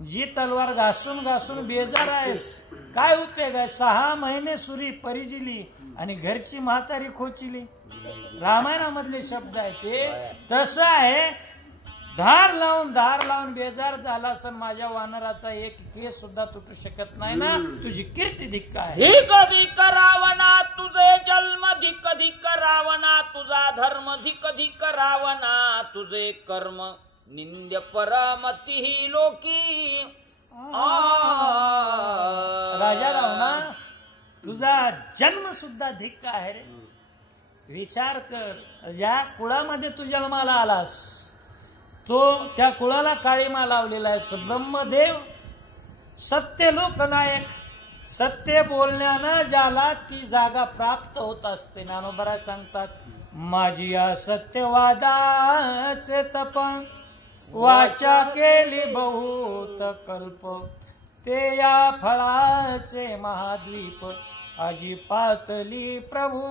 जी तलवार घासून घासून बेजार आहेस, काय उपयोग आहे? 6 महिने सुरी परिजिली आणि घरची म्हातारी खोचिली. रामायणामधले शब्द आहे ते. तसं आहे, धार लावून बेजार झाला असन माझ्या वानराचा एक केस सुद्धा तुटू शकत नाही ना. तुझी कीर्ती धिक्क आहे. धिक धिक रावणा तुझे जन्म, धिक धिक रावणा तुझा धर्म, धिक धिक रावणा तुझे कर्म, निंद्य परमती लोकी. राजा रावणा तुझा जन्म सुद्धा धिक्क आहे रे. विचार कर, ज्या कुळामध्ये तू जन्माला आलास तो त्या कुळाला काळीमा लावलेला आहे. ब्रह्मदेव सत्य लोकनायक, सत्य बोलण्यानं ज्याला ती जागा प्राप्त होत असते. ज्ञानोबा सांगतात, माझी या सत्यवादाचे तप, वाचा केली बहुत कल्प, ते या फळाचे महाद्वीप, आजी पातली प्रभू.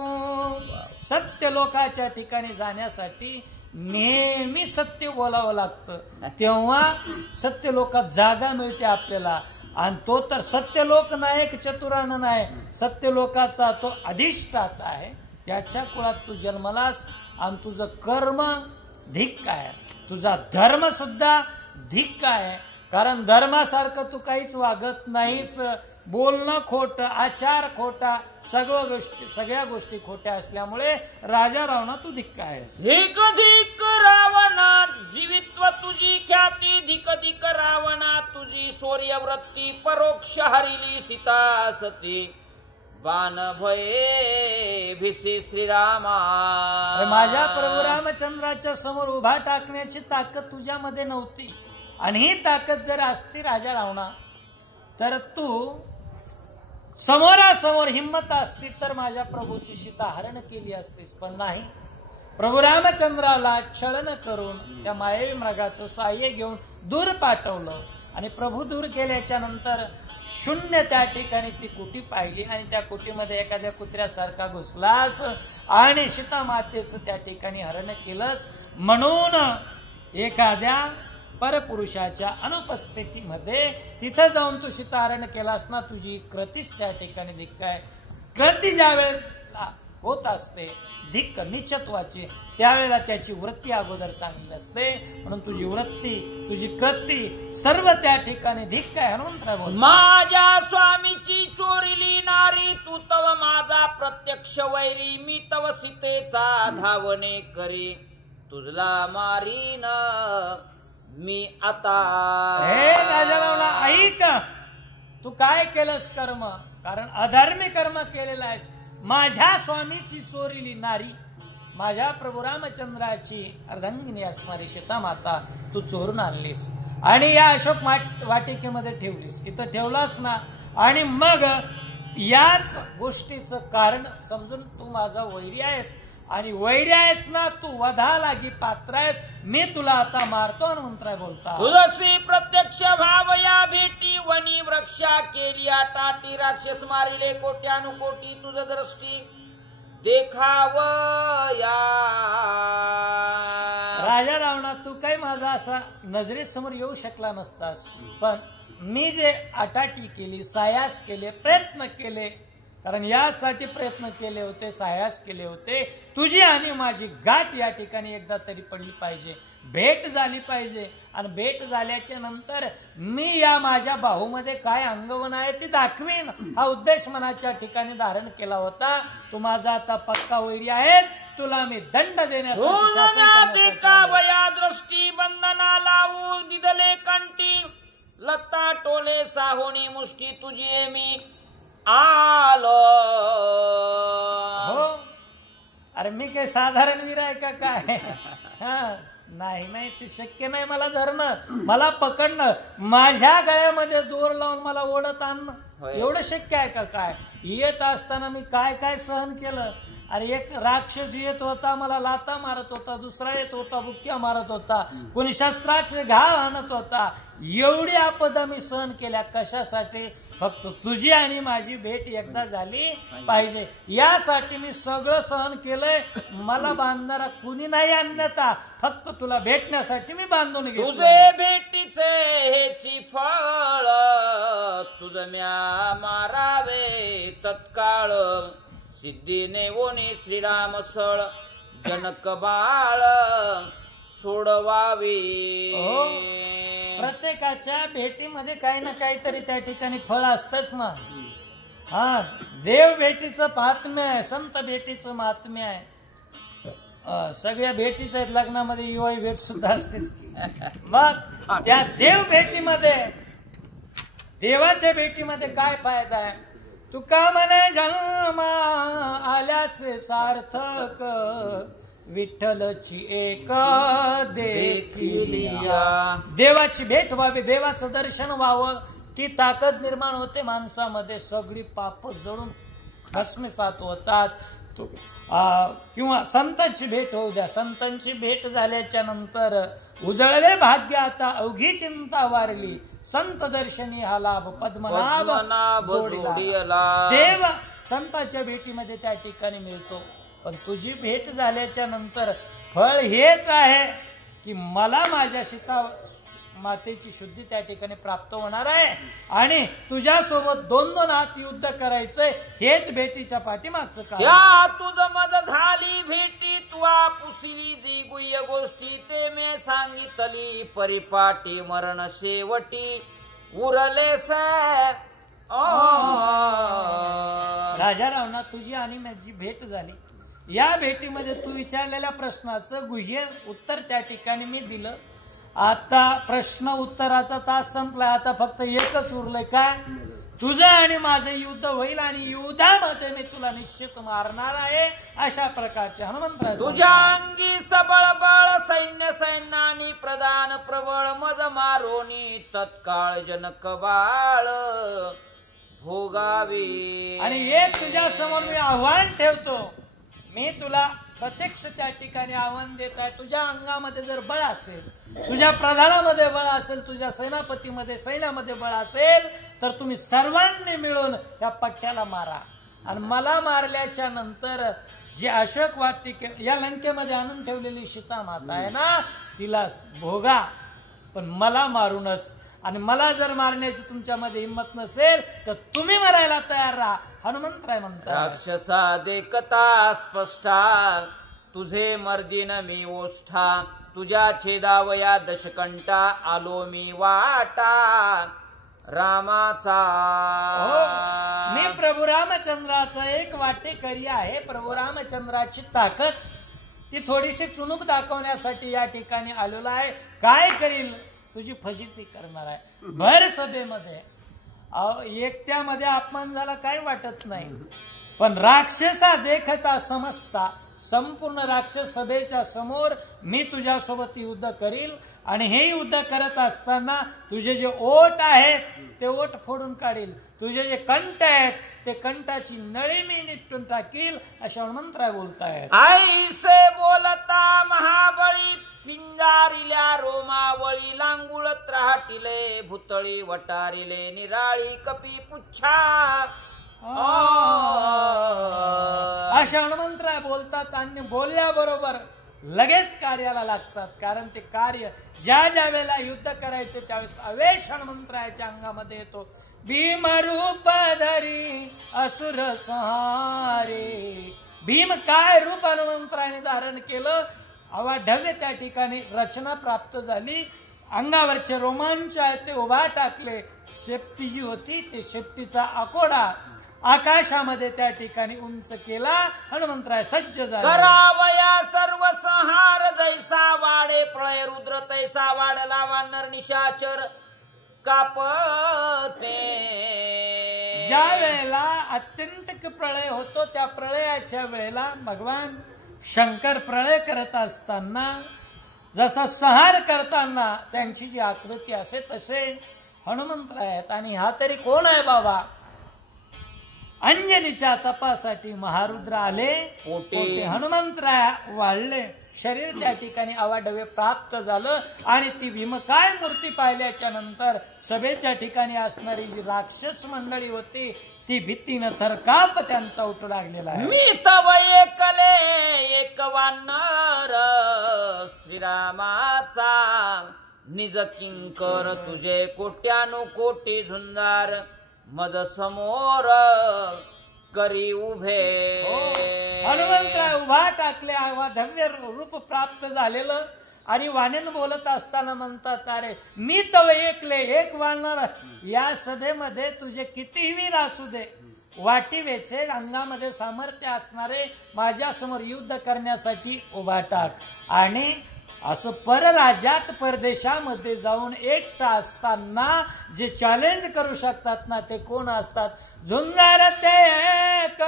सत्य लोकाच्या ठिकाणी जाण्यासाठी नेहमी सत्य बोलावं लागतं, तेव्हा सत्य लोकात जागा मिळते आपल्याला. आणि तो तर सत्य लोक नायक चतुरानं नाही, सत्य लोकाचा तो अधिष्ठाता आहे. त्याच्या कुळात तू जन्मलास आणि तुझं कर्म धिक्क आहे, तुझा धर्म सुद्धा धिक्क आहे. कारण धर्मासारखं तू काहीच वागत नाहीस. बोलणं खोटं, आचार खोटा, सगळ्या गोष्टी खोट्या असल्यामुळे राजा रावणा तू धिक्क आहेस. धिक धिक रावणा जीवित्व तुझी ख्याती, धिक धिक रावणा तुझी शौर्यवृत्ती, परोक्ष हरिली सीता सती, बाण भये भिसी श्रीरामा. माझ्या प्रभू रामचंद्राच्या समोर उभा टाकण्याची ताकद तुझ्यामध्ये नव्हती. आणि ही ताकद जर असती राजा रावणा, तर तू समोरासमोर हिम्मत असती तर माझ्या प्रभूची सीता हरण केली असतीस. पण नाही, प्रभू रामचंद्राला छळन करून त्या मायवी मृगाचं साह्य घेऊन दूर पाठवलं. आणि प्रभू दूर केल्याच्या नंतर शून्य त्या ठिकाणी ती कुटी पाहिली आणि त्या कुटीमध्ये एखाद्या कुत्र्यासारखा घुसलास आणि सीता मातेचं त्या ठिकाणी हरण केलंस. म्हणून एखाद्या परपुरुषाच्या अनुपस्थितीमध्ये तिथं जाऊन तू सीताहरण केलास ना, तुझी कृतीच त्या ठिकाणी धिक्क आहे. कृती ज्या वेळेला होत असते धिक्क निश्चत्वाची, त्यावेळेला त्याची वृत्ती अगोदर चांगली असते. म्हणून तुझी वृत्ती, तुझी कृती सर्व त्या ठिकाणी धिक्क आहे. हनुमंतराय बोल, माझ्या स्वामीची चोरिली नारी, तू तव माझा प्रत्यक्ष वैरी, मी तव सीतेचा धावणे करी, तुझला मारीन मी आता. हे राजा रावणा ऐक, तू काय केलंस कर्म, कारण अधर्मी कर्म केलेलं आहेस. माझ्या स्वामीची चोरीली नारी, माझ्या प्रभू रामचंद्राची अर्धांगिनी असणारी सीता माता तू चोरून आणलीस आणि या अशोक वाटिकेमध्ये ठेवलीस. इथं ठेवलास ना, आणि मग याच गोष्टीचं कारण समजून तू माझा वैरी आहेस. आणि वैरी आहेस ना, तू वधा लागी पात्र आहेस. मी तुला आता मारतो. हनुमंतराय बोलता, तुझस्वी प्रत्यक्ष भाव या भेटी, वनी वृक्षा केली टाटी, राक्षस मारिले कोट्यानुकोटी, तुझ दृष्टी देखाव या. राजा रावणा, तू काही माझा असा नजरेसमोर येऊ शकला नसतास, पण मी जे आटाटी केली, सायास केले, प्रयत्न केले, कारण यासाठी प्रयत्न केले होते, सायास केले होते, तुझी आणि माझी गाठ या ठिकाणी एकदा तरी पडली पाहिजे, भेट झाली पाहिजे. आणि भेट झाल्याच्या नंतर मी या माझ्या बाहूमध्ये काय अंगवण आहे ते दाखवीन, हा उद्देश मनाच्या ठिकाणी धारण केला होता. तू माझा आता पक्का वैरी आहेस, तुला मी दंड देण्यासाठी दृष्टी बंधना लावू दिदले कंठी, लता टोले साहोनी मुष्टी, तुझी मी आलो. हो, अरे मी काय साधारण वीर आहे का काय? नाही नाही ते शक्य नाही मला धरणं, मला पकडणं, माझ्या गळ्यामध्ये जोर लावून मला ओढत आणणं एवढं शक्य आहे का? काय येत असताना मी काय काय सहन केलं. अरे एक राक्षस येत होता, मला लाता मारत होता, दुसरा येत होता बुक्क्या मारत होता, कोणी शस्त्राचे घाव आणत होता. एवढी आपदा मी सहन केल्या कशासाठी? फक्त तुझी आणि माझी भेट एकदा झाली पाहिजे यासाठी मी सगळं सहन केलंय. मला बांधणारा कुणी नाही, अन्यथा फक्त तुला भेटण्यासाठी मी बांधून घेतलं. तुझे भेटीचे हेची फळ तुझ म्या मारावे तत्काळ. सिद्धीने ओणी श्रीराम सळ जनक बाळ सोडवावे. प्रत्येकाच्या भेटीमध्ये काही ना काहीतरी त्या ठिकाणी फळ असतच ना. हा, देव भेटीचं महात्म्य आहे, संत भेटीचं महात्म्य आहे. सगळ्या भेटीच आहेत, लग्नामध्ये युवा भेट सुद्धा असतेच. मग त्या देव भेटीमध्ये, देवाच्या भेटीमध्ये काय फायदा आहे? तुका म्हणे जन्मा आल्याचे सार्थक, विठ्ठलची एक देखिलिया. देवाची भेट व्हावी, देवाचं दर्शन व्हावं, ती ताकद निर्माण होते माणसामध्ये. सगळी पाप जळून भस्मसात होतात. किंवा संतांची भेट होऊ द्या. संतांची भेट झाल्याच्या नंतर उजळले भाग्य आता, अवघी चिंता वारली, संत दर्शनी हा लाभ पद्मनाभ जोडिला. देव संतांच्या भेटीमध्ये त्या ठिकाणी मिळतो. पण तुझी भेट झाल्याच्या नंतर फळ हेच आहे की मला माझ्या सीता मातेची शुद्धी त्या ठिकाणी प्राप्त होणार आहे आणि तुझ्यासोबत 2-2 हात युद्ध करायचंय. हेच भेटीच्या पाठीमागचं कारण. या तुझ मज झाली भेटी, तुआ पुसिली जी गुह्य गोष्टी, ते मी सांगितली परिपाटी मरण शेवटी उरले से. राजा रावणा, तुझी आणि माझी भेट झाली. या भेटीमध्ये तू विचारलेल्या प्रश्नाचं गुह्य उत्तर त्या ठिकाणी मी दिलं. आता प्रश्न उत्तराचा तास संपला. आता फक्त एकच उरलंय, काय? तुझं आणि माझं युद्ध होईल आणि युद्धामध्ये मी तुला निश्चित मारणार आहे. अशा प्रकारचे हनुमंत. तुझ्या अंगी सबळ बळ सैन्य सैन्यानी प्रधान प्रबळ, मज मारोनी तत्काळ जनक बाळ भोगावे. आणि एक तुझ्या समोर मी आव्हान ठेवतो. मी तुला प्रत्यक्ष त्या ठिकाणी आव्हान देत आहे. तुझ्या अंगामध्ये जर बळ असेल, तुझ्या प्रधानामध्ये बळ असेल, तुझ्या सेनापतीमध्ये सैन्यामध्ये बळ असेल, तर तुम्ही सर्वांनी मिळून या पट्ट्याला मारा. आणि मला मारल्याच्या नंतर जी अशोक वाटिके या लंकेमध्ये आणून ठेवलेली सीता माता आहे ना, तिला भोगा, पण मला मारूनच. आणि मला जर मारण्याची तुमच्यामध्ये हिंमत नसेल तर तुम्ही मरायला तयार राहा. हनुमंतराय म्हणतात, राक्षसा देखता स्पष्टा, तुझे मर्जीन मी ओष्ठा, तुझ्या छेदावया दशकंठा, आलो मी वाटा रामाचा. मी प्रभू रामचंद्राचा एक वाटेकरी आहे. प्रभू रामचंद्राची ताकद ती थोडीशी चुणूक दाखवण्यासाठी या ठिकाणी आलेलो आहे. काय करील? तुझी फजिती करणार आहे. भर सभेमध्ये एकट्यामध्ये अपमान झाला काही वाटत नाही, पण राक्षसा देखता समजता संपूर्ण राक्षस सभेच्या समोर मी तुझ्यासोबत युद्ध करील. आणि हे युद्ध करत असताना तुझे जे ओठ आहेत ते ओठ फोडून काढील, तुझे जे कंठ आहेत ते कंठाची नळी मी निपटून टाकील. अशा मंत्र बोलतायत. ऐसे बोलता महाबळी, पिंजारिल्या रोमावळी, लांगुळ त्राटिले भुतळी, वटारिले निराळी कपी पुच्छा. अशा मंत्र बोलतात आणि बोलल्याबरोबर लगेच कार्याला लागतात. कारण ते कार्य ज्या ज्या वेळेला युद्ध करायचे त्यावेळेस आवेश हनुमंतरायाच्या अंगामध्ये येतो. भीमरूप धरी असुर संहारे. भीम काय रूप हनुमंतरायाने धारण केलं, अवाढव्य त्या ठिकाणी रचना प्राप्त झाली. अंगावरचे रोमांच आहेत ते उभा टाकले. शेपटी जी होती ते शेपटीचा आकोडा आकाशामध्ये त्या ठिकाणी उंच केला. हनुमंतराय सज्ज झाला. करावया सर्व संहार, जैसा वाडे प्रळय रुद्र तैसा वाढला वानर निशाचर कापते. ज्या वेळेला अत्यंत प्रळय होतो त्या प्रळयाच्या वेळेला भगवान शंकर प्रळय करत असताना जसा संहार करताना त्यांची जी आकृती असे तसे हनुमंतराय आहेत. आणि हा तरी कोण आहे बाबा? अंजनीच्या तपासाठी महारुद्र आले, पोटे हनुमंतराय वाढले, शरीर त्या ठिकाणी अवाढव्य प्राप्त झालं. आणि ती भीमकाय मूर्ती पाहिल्याच्या नंतर सभेच्या ठिकाणी असणारी जी राक्षस मंडळी होती ती भीतीनं थरकाप त्यांचा उठू लागलेला आहे. मी तव एकले एक वानर श्रीरामाचा, निज किंकर तुझे कोट्यानुकोटी झुंजार, मज समोर करी उभे. हनुमंतराय उभा टाकले, अवाढव्य रूप प्राप्त झालेलं. आणि वाणीन बोलत असताना म्हणतात, अरे मी तव एकले एक वानर, या सभेमध्ये तुझे कितीही वीर असू दे, वाटिवेचे अंगामध्ये सामर्थ्य असणारे माझ्या समोर युद्ध करण्यासाठी उभा टाक. आणि असं परराज्यात परदेशामध्ये जाऊन एकटा असताना जे चॅलेंज करू शकतात ना ते कोण असतात? झुंजार ते एक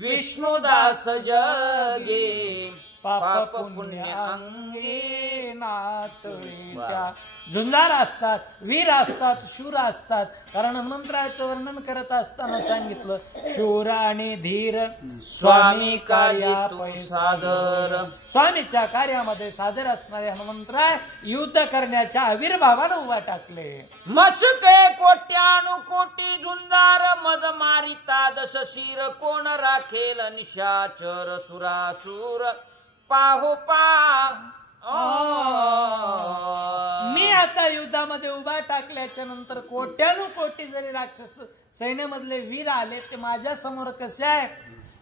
विष्णुदास जगे, पाप पुण्य अंगी नातळीच्या. झुंजार असतात, वीर असतात, शूर असतात. कारण हनुमंतरायाचं वर्णन करत असताना सांगितलं, शूर आणि धीर स्वामी कार्या सादर. स्वामीच्या कार्यामध्ये सादर असणारे हनुमंतराय युद्ध करण्याच्या आविर्भावानं उभा टाकले. मचके कोट्यानुकोटी झुंजार, मज मारिता दश शिर, कोण राखेल निशाचर सुरासुर पाहो पा. मी आता युद्धामध्ये उभा टाकल्याच्या नंतर कोट्यानुकोटी जरी राक्षस सैन्यामधले वीर आले ते माझ्या समोर कसे आहे?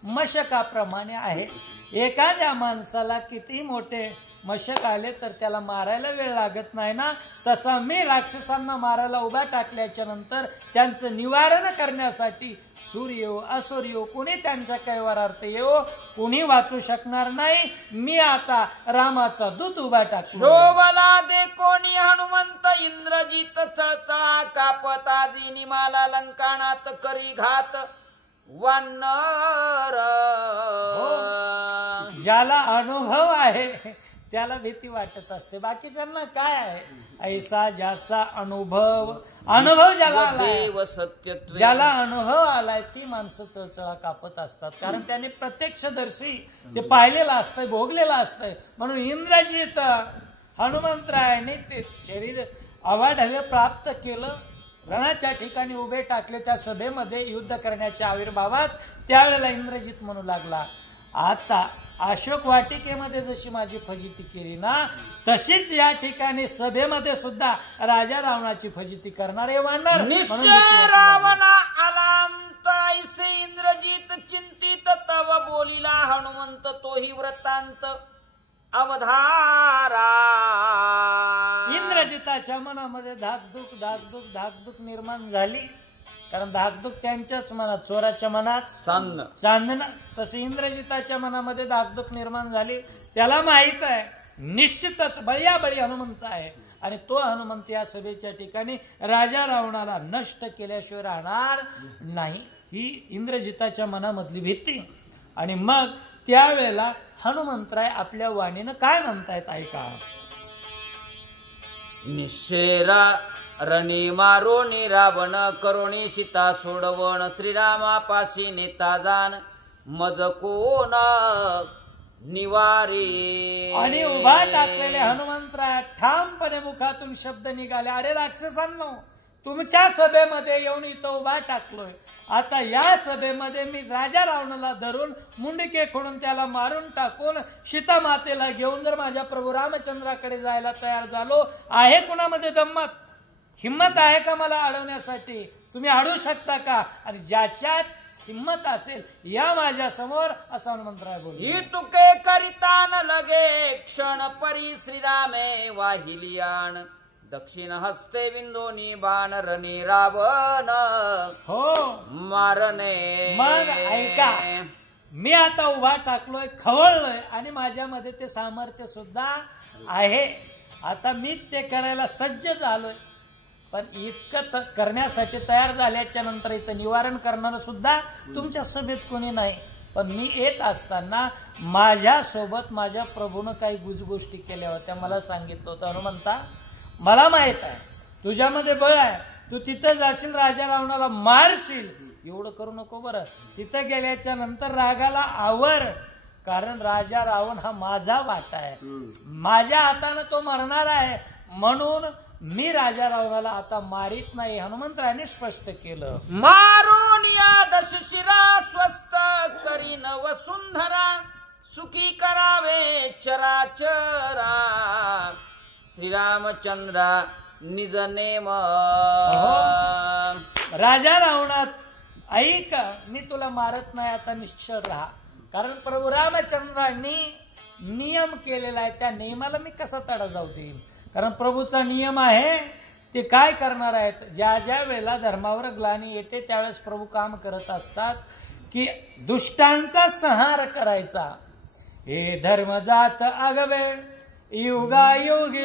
मशकाप्रमाणे आहे. एखाद्या माणसाला किती मोठे मशक आले तर त्याला मारायला वेळ लागत नाही ना, तसा मी राक्षसांना मारायला उभा टाकल्याच्या नंतर त्यांचं निवारण करण्यासाठी सूर्य येऊ असुर येऊ कुणी त्यांचा कैवारार्थ येऊ कुणी वाचू शकणार नाही. मी आता रामाचा दूत उभा टाकलो. शोभला दे कोणी हनुमंत, इंद्रजित चळचळा कापत, आजी निमाला लंकाणात करी घात वानर. ज्याला अनुभव आहे त्याला भीती वाटत असते, बाकीच्यांना काय आहे? ऐसा ज्याचा अनुभव ज्याला आलाय, ज्याला अनुभव आलाय ती माणसं चळचळा कापत असतात. कारण त्यांनी प्रत्यक्षदर्शी ते पाहिलेलं असतंय, भोगलेलं असतंय. म्हणून इंद्रजित हनुमंतरायाने ते शरीर अवाढव्य प्राप्त केलं, रणाच्या ठिकाणी उभे टाकले त्या सभेमध्ये युद्ध करण्याच्या आविर्भावात. त्यावेळेला इंद्रजित म्हणू लागला, आता अशोक वाटिकेमध्ये जशी माझी फजिती केली ना तशीच या ठिकाणी सभेमध्ये सुद्धा राजा रावणाची फजिती करणारे वानर. निश्चय रावणा आलांत ऐसे इंद्रजित चिंतित, तव बोलिला हनुमंत तोही व्रतांत अवधारा. इंद्रजिताच्या मनामध्ये धाकधूक निर्माण झाली. कारण धाकधूक त्यांच्याच मनात, चोराच्या मनात चांदणा. तसे इंद्रजिताच्या मनामध्ये धाकधूक निर्माण झाली. त्याला माहित आहे निश्चितच बळी हनुमंत आहे आणि तो हनुमंत या सभेच्या ठिकाणी राजा रावणाला नष्ट केल्याशिवाय राहणार नाही, ही इंद्रजिताच्या मनामधली भीती. आणि मग त्यावेळेला हनुमंतराय आपल्या वाणीनं काय म्हणतायत ऐका. निशेरा रणी मारोनी रावण, करुणी सीता सोडवण, श्रीरामापाशी नेता जाण, मज कोण निवारी. आणि उभा टाकलेले हनुमंतराय ठामपणे मुखातून शब्द निघाले, अरे राक्षसांनो, तुमच्या सभेमध्ये येऊन इथं उभा टाकलोय. आता या सभेमध्ये मी राजा रावणाला धरून मुंडके खोडून त्याला मारून टाकून सीता मातेला घेऊन जर माझ्या प्रभू रामचंद्राकडे जायला तयार झालो, आहे कुणामध्ये दम्मत, हिम्मत आहे का मला अडवण्यासाठी? तुम्ही अडवू शकता का? आणि ज्याच्यात हिम्मत असेल या माझ्या समोर, असं हनुमंतराय बोलले. ही तुके करिता न लगे क्षण परी, श्रीरामे वाहिलियाण, दक्षिण हस्ते विंदोनी बाण, रणी रावण हो मारणे. मग ऐका, मी आता उभा टाकलोय, खवळलोय आणि माझ्यामध्ये ते सामर्थ्य सुद्धा आहे. आता मी ते करायला सज्ज झालोय. पण इतकं करण्यासाठी तयार झाल्याच्या नंतर इथं निवारण करणारं सुद्धा तुमच्या सभेत कोणी नाही. पण मी येत असताना माझ्यासोबत माझ्या प्रभूनं काही गुजगोष्टी केल्या होत्या, मला सांगितलं होतं, हनुमंता मला माहित आहे तुझ्यामध्ये बळ आहे, तू तिथं जाशील राजा रावणाला मारशील, एवढं करू नको बरं, तिथं गेल्याच्या नंतर रागाला आवर, कारण राजा रावण हा माझा वाटा आहे, माझ्या हातानं तो मरणार आहे, म्हणून मी राजा रावणाला आता मारित नाही, हनुमंतराने स्पष्ट केलं. मारून या दशशिरा स्वस्त करीन वसुंधरा, सुखी करावे चराचरा, श्रीरामचंद्रा निज नेम. राजा रावणात ऐक, मी तुला मारत नाही, आता निश्चल राहा, कारण प्रभू रामचंद्रांनी नियम केलेला आहे, त्या नियमाला मी कसा तडा जाऊ देईन, कारण प्रभूचा नियम आहे. ते काय करणार आहेत, ज्या ज्या वेळेला धर्मावर ग्लानी येते त्यावेळेस प्रभू काम करत असतात की दुष्टांचा संहार करायचा. हे धर्म जात आगवे युगायुगी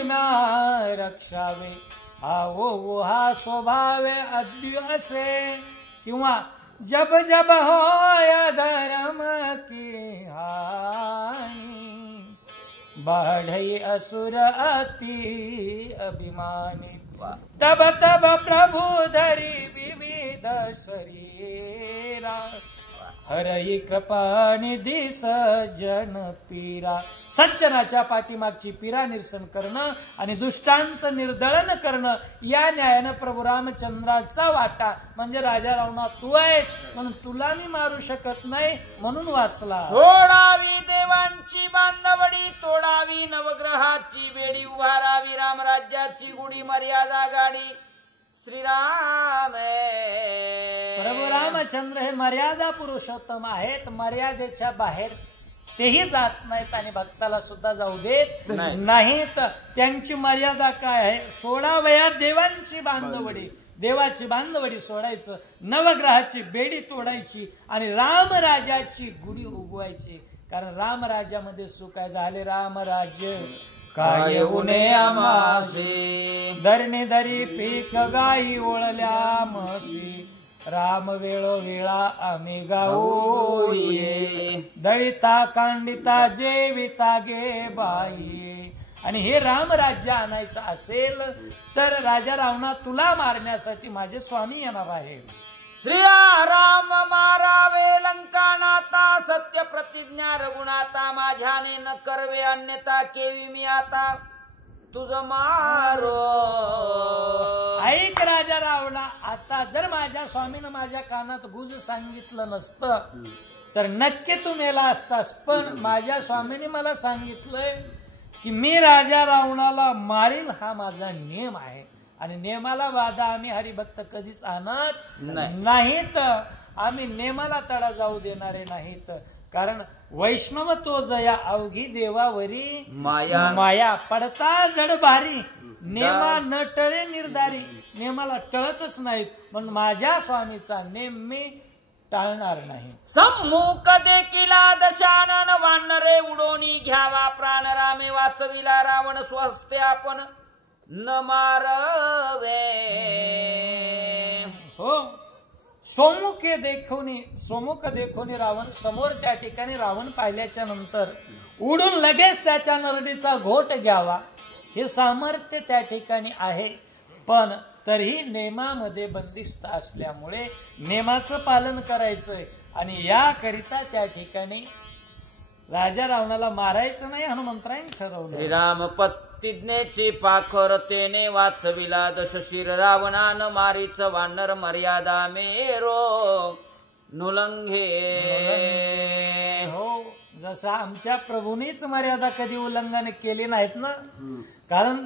रक्षावे, हा स्वभावे अद्य असे, किंवा जब जब होय धर्म की हानी, बढ़ई असुर अति अभिमानी, तब तब प्रभु धरी विविध शरीरा, हरई कृपा निधी सज्जन पीरा. सज्जनाच्या पाठीमागची पीरा निरसन करणं आणि दुष्टांचं निर्दळन करणं या न्यायानं प्रभू रामचंद्राचा वाटा, म्हणजे राजा रावणा तू आहेस म्हणून तुला मी मारू शकत नाही, म्हणून वाचला. सोडावी देवांची बांधवडी, तोडावी नवग्रहाची वेडी, उभारावी रामराज्याची गुढी, मर्यादा गाडी श्रीराम. प्रभू रामचंद्र हे मर्यादा पुरुषोत्तम आहेत, मर्यादेच्या बाहेर तेही जात नाहीत आणि भक्ताला सुद्धा जाऊ देत नाहीत. त्यांची मर्यादा काय आहे, सोडावया देवांची बांधवडी, देवाची बांधवडी सोडायचं, नवग्रहाची बेडी तोडायची आणि रामराजाची गुढी उगवायची, कारण रामराज्यामध्ये सुख आहे. झाले रामराज्य काय उणे आमासे, धरणी धरी पीक गाई ओळल्या म्हशी, राम वेळोवेळा आम्ही गाऊ ये, दळिता कांडिता जेविता गे बाई. आणि हे रामराज्य आणायचं असेल तर राजा रावणा तुला मारण्यासाठी माझे स्वामी येणार आहे. श्रीराम मारावे लंका नाता, सत्य प्रतिज्ञा रघुनाथा, माझ्याने न करवे अन्यथा, केवी मी आता तुझ मारो. ऐक राजा रावणा, आता जर माझ्या स्वामीनं माझ्या कानात गुज सांगितलं नसतं तर नक्की तू मेला असतास, पण माझ्या स्वामीने मला सांगितलंय की मी राजा रावणाला मारील, हा माझा नियम आहे आणि नियमाला बाधा आम्ही हरिभक्त कधीच आणत नाहीत, आम्ही नियमाला तडा जाऊ देणारे नाहीत. कारण वैष्णव तो जया अवघी देवावरी माया, माया पडता जड भारी, नेमा न टळे निर्धारी, नेमाला टळतच नाहीत, म्हणून माझ्या स्वामीचा नेम मी टाळणार नाही. सम्मुख देखिला दशानन, वानरे उडोनी घ्यावा प्राण, रामे वाचविला रावण स्वहस्ते आपण न मारवे. हो, सोमुख देखोनी रावण समोर त्या ठिकाणी रावण पाहिल्याच्या नंतर उडून लगेच त्याच्या नरडीचा घोट घ्यावा, हे सामर्थ्य त्या ठिकाणी आहे, पण तरीही नेमामध्ये बंदिस्त असल्यामुळे नेमाचं पालन करायचंय आणि याकरिता त्या ठिकाणी राजा रावणाला मारायचं नाही, हनुमंतरायांनी ठरवलं. श्रीराम प्रतिज्ञेची पाखर तेने वाचविला, दशशिर रावणान मारीच, वानर मर्यादा मेरो नुलंघे. हो, जसं आमच्या प्रभूंनीच मर्यादा कधी उल्लंघन केली नाहीत ना, कारण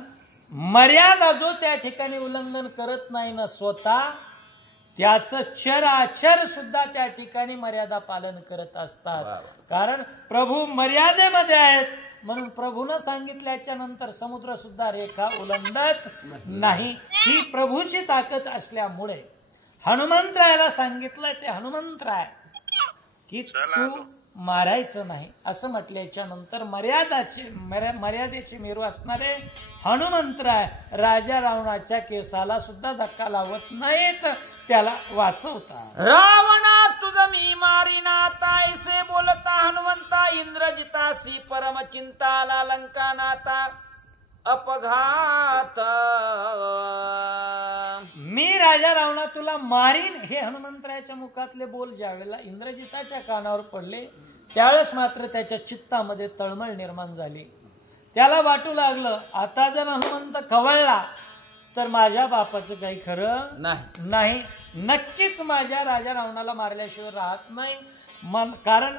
मर्यादा जो त्या ठिकाणी उल्लंघन करत नाही ना स्वतः, त्याचं चराचर सुद्धा त्या ठिकाणी मर्यादा पालन करत असतात. कारण प्रभू मर्यादेमध्ये आहेत, म्हणून प्रभूनं सांगितल्याच्या नंतर समुद्र सुद्धा रेखा ओलांडत नाही. ही प्रभूची ताकद असल्यामुळे हनुमंतरायाला सांगितलं, ते हनुमंतराय की तू मारायचं नाही असं म्हटल्याच्या नंतर मर्यादेचे मेरू असणारे हनुमंतराय राजा रावणाच्या केसाला सुद्धा धक्का लावत नाहीत, त्याला वाचवतात. रावणा तुझ मी मारिना तायसे बोलता हनुमंता इंद्रजितासी परम चिंताला लंकानाता अपघात मी राजा रावणा तुला मारीन हे हनुमंतरायाच्या मुखातले बोल ज्यावेळेला इंद्रजिताच्या कानावर पडले त्यावेळेस मात्र त्याच्या चित्तामध्ये तळमळ निर्माण झाली. त्याला वाटू लागलं आता जर हनुमंत खवळला तर माझ्या बापाचं काही खरं नाही. नक्कीच माझ्या राजा रावणाला मारल्याशिवाय राहत नाही. कारण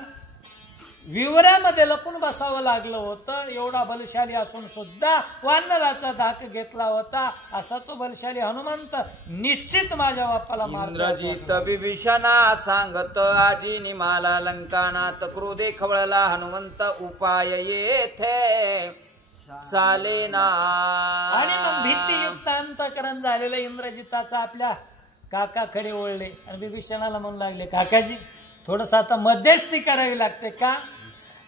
विवरामध्ये लपून बसावं लागलं होतं. एवढा बलशाली असून सुद्धा वानराचा धाक घेतला होता. असा तो बलशाली हनुमंत निश्चित माझ्या बापाला मारला. इंद्रजित विभीषणा सांगत आजी निमाला लंकानात क्रोधे खवळला हनुमंत उपाय येथे चाले ना. आणि मग भीतीयुक्त अंतःकरण झालेलं इंद्रजिताचा आपल्या काकाकडे ओळले आणि विभीषणाला म्हणू लागले काकाजी थोडस आता मध्यस्थी करावी लागते का.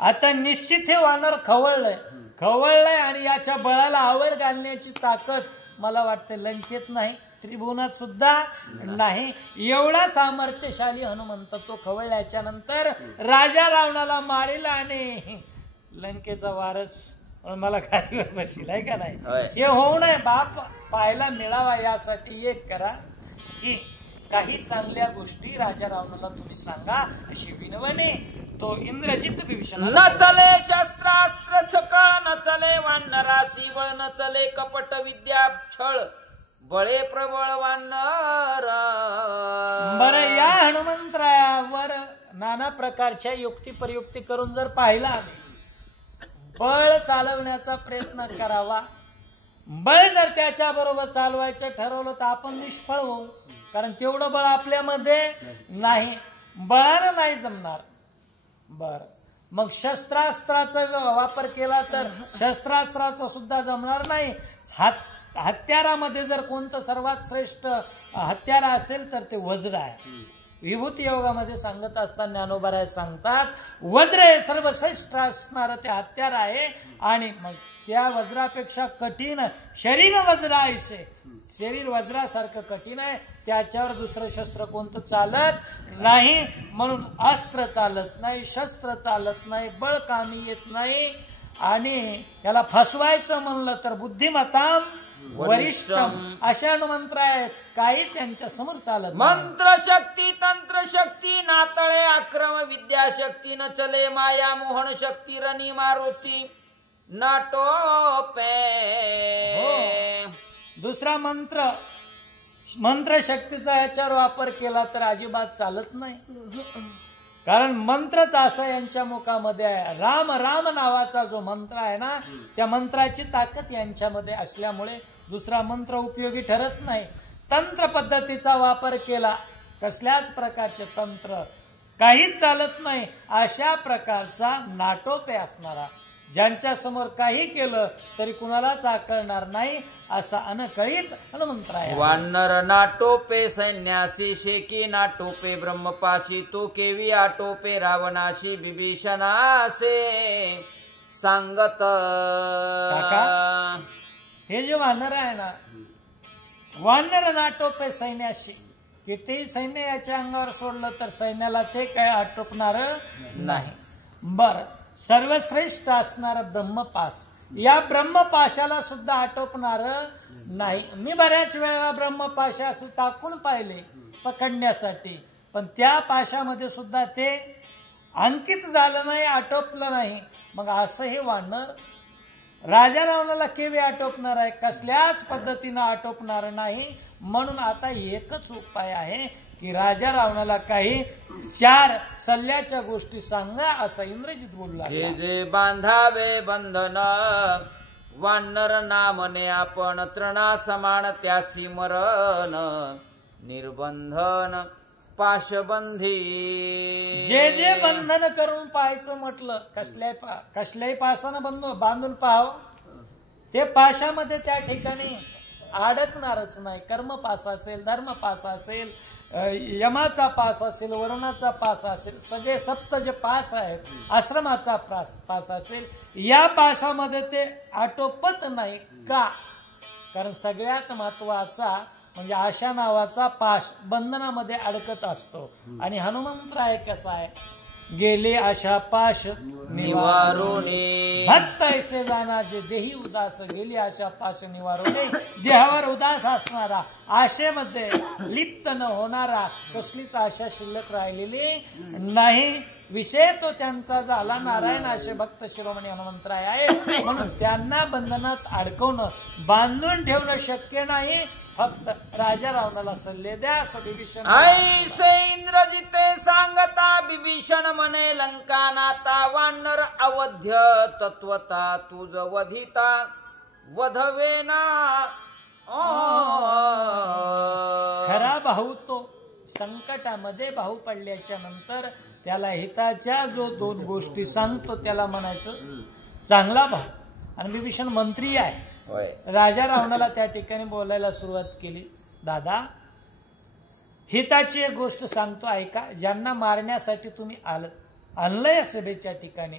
आता निश्चित हे वानर खवळलंय आणि याच्या बळाला आवर घालण्याची ताकद मला वाटते लंकेत नाही त्रिभुवनात सुद्धा नाही. एवढा सामर्थ्यशाली हनुमंत तो खवळल्याच्या नंतर राजा रावणाला मारेल आणि लंकेचा वारस मला खातीवर बसशील आहे का नाही. हे होऊ नये बाप पाहायला मिळावा यासाठी एक करा की काही चांगल्या गोष्टी राजा रावणाला तुम्ही सांगा अशी विनवणे तो इंद्रजित विभीषण. न चले शस्त्रास्त्र सकळ न चले वानरासी बळ न चले कपट विद्या छळ बळे प्रबळ वानर. बरं या हनुमंतरायावर नाना प्रकारच्या युक्ती प्रयुक्ती करून जर पाहिला बळ चालवण्याचा प्रयत्न करावा. बळ जर त्याच्या बरोबर चालवायचं ठरवलं तर आपण निष्फळ होऊ कारण तेवढं बळ आपल्यामध्ये नाही. बळानं नाही जमणार. बर मग शस्त्रास्त्राचा वापर केला तर शस्त्रास्त्राचा सुद्धा जमणार नाही. हत्यारामध्ये जर कोणतं सर्वात श्रेष्ठ हत्यार असेल तर ते वज्र आहे. विभूती योगामध्ये सांगत असताना ज्ञानोबराय सांगतात वज्र हे सर्वश्रेष्ठ असणारं ते हत्यार आहे. आणि मग त्या वज्रापेक्षा कठीण शरीर वज्रायशे शरीर वज्रासारखं कठीण आहे. त्याच्यावर दुसरं शस्त्र कोणतं चालत नाही. म्हणून अस्त्र चालत नाही शस्त्र चालत नाही बळ कामी येत नाही. आणि त्याला फसवायचं म्हणलं तर बुद्धिमत्ताम वरिष्ठम अशा मंत्र आहेत काही त्यांच्या समोर चालत. मंत्र शक्ती तंत्र शक्ती नातळे अक्रम विद्या शक्ती न चले माया मोहन शक्ती रणी मारुती नाटोपे. दुसरा मंत्र शक्तीचा याच्यावर वापर केला तर अजिबात चालत नाही. कारण मंत्रच असा यांच्या मुखामध्ये आहे. राम राम नावाचा जो मंत्र आहे ना त्या मंत्राची ताकद यांच्यामध्ये असल्यामुळे दुसरा मंत्र उपयोगी ठरत नाही. तंत्र पद्धतीचा वापर केला कसल्याच प्रकारचे तंत्र काहीच चालत नाही. अशा प्रकारचा नाटोपे असणारा ज्यांच्या समोर काही केलं तरी कुणालाच आकळणार नाही असा अनकळीत हनुमंत आहे. वानर नाटोपे सैन्यासी शेकी नाटोपे ब्रह्मपाशी तो केवी आटोपे रावणाशी विभीषणासे सांगत. हे जे वानर आहे ना वानर नाटोपे सैन्याशी कितीही सैन्य याच्या अंगावर सोडलं तर सैन्याला ते काय आटोपणार नाही. बर सर्वश्रेष्ठ असणार ब्रह्मपाश या ब्रह्मपाशाला सुद्धा आटोपणार नाही. मी बऱ्याच वेळेला ब्रह्मपाश असं टाकून पाहिले पकडण्यासाठी पण त्या पाशामध्ये सुद्धा ते अंकित झालं नाही आटोपलं नाही. मग असं हे वानर राजा रावणाला केव्हा आटोपणार आहे कसल्याच पद्धतीनं आटोपणार नाही. म्हणून आता एकच उपाय आहे की राजा रावणाला काही 4 सल्ल्याच्या गोष्टी सांगा असं इंद्रजित बोलला. जे जे बांधावे बंधन वानर नामने आपण तृणा समान त्यासी मरण निर्बंधन पाशबंधी. जे जे बंधन करून पाहायचं म्हटलं कसल्याही पाशानं बांधून पाहावं ते पाशामध्ये त्या ठिकाणी अडकणारच नाही. कर्मपास असेल धर्मपास असेल यमाचा पास असेल वरुणाचा पास असेल सगळे सप्त जे पास आहेत आश्रमाचा पास असेल या पाशामध्ये ते आटोपत नाही का. कारण सगळ्यात महत्वाचा म्हणजे आशा नावाचा पाश बंधनामध्ये अडकत असतो. आणि हनुमंतराय कसा आहे, गेले आशा पाश निवारोने भक्त ऐसे जाणाचे देही उदास, गेली आशा पाश निवारोने, देहावर उदास असणारा, आशेमध्ये लिप्त न होणारा, कसलीच आशा शिल्लक राहिलेली नाही. विषय तो त्यांचा झाला नारायण असे भक्त शिरोमणी हनुमंतराय आहे. म्हणून त्यांना बंधनात अडकवणं, बांधून ठेवणं शक्य नाही. फक्त राजा रावणाला सल्ले द्या असं विभीषण. ऐसे इंद्रजिते सांगता विभीषण म्हणे, लंका नाता वानर अवध्य तत्वता तुझ वधिता वधवेना. खरा भाऊ तो संकटामध्ये भाऊ पडल्याच्या नंतर त्याला हिताच्या जो दोन गोष्टी सांगतो त्याला म्हणायचं चांगला भाऊ. आणि विभीषण मंत्री आहे. राजा रावणाला त्या ठिकाणी बोलायला सुरुवात केली, दादा हिताची एक गोष्ट सांगतो ऐका. ज्यांना मारण्यासाठी तुम्ही आणलंय सभेच्या ठिकाणी,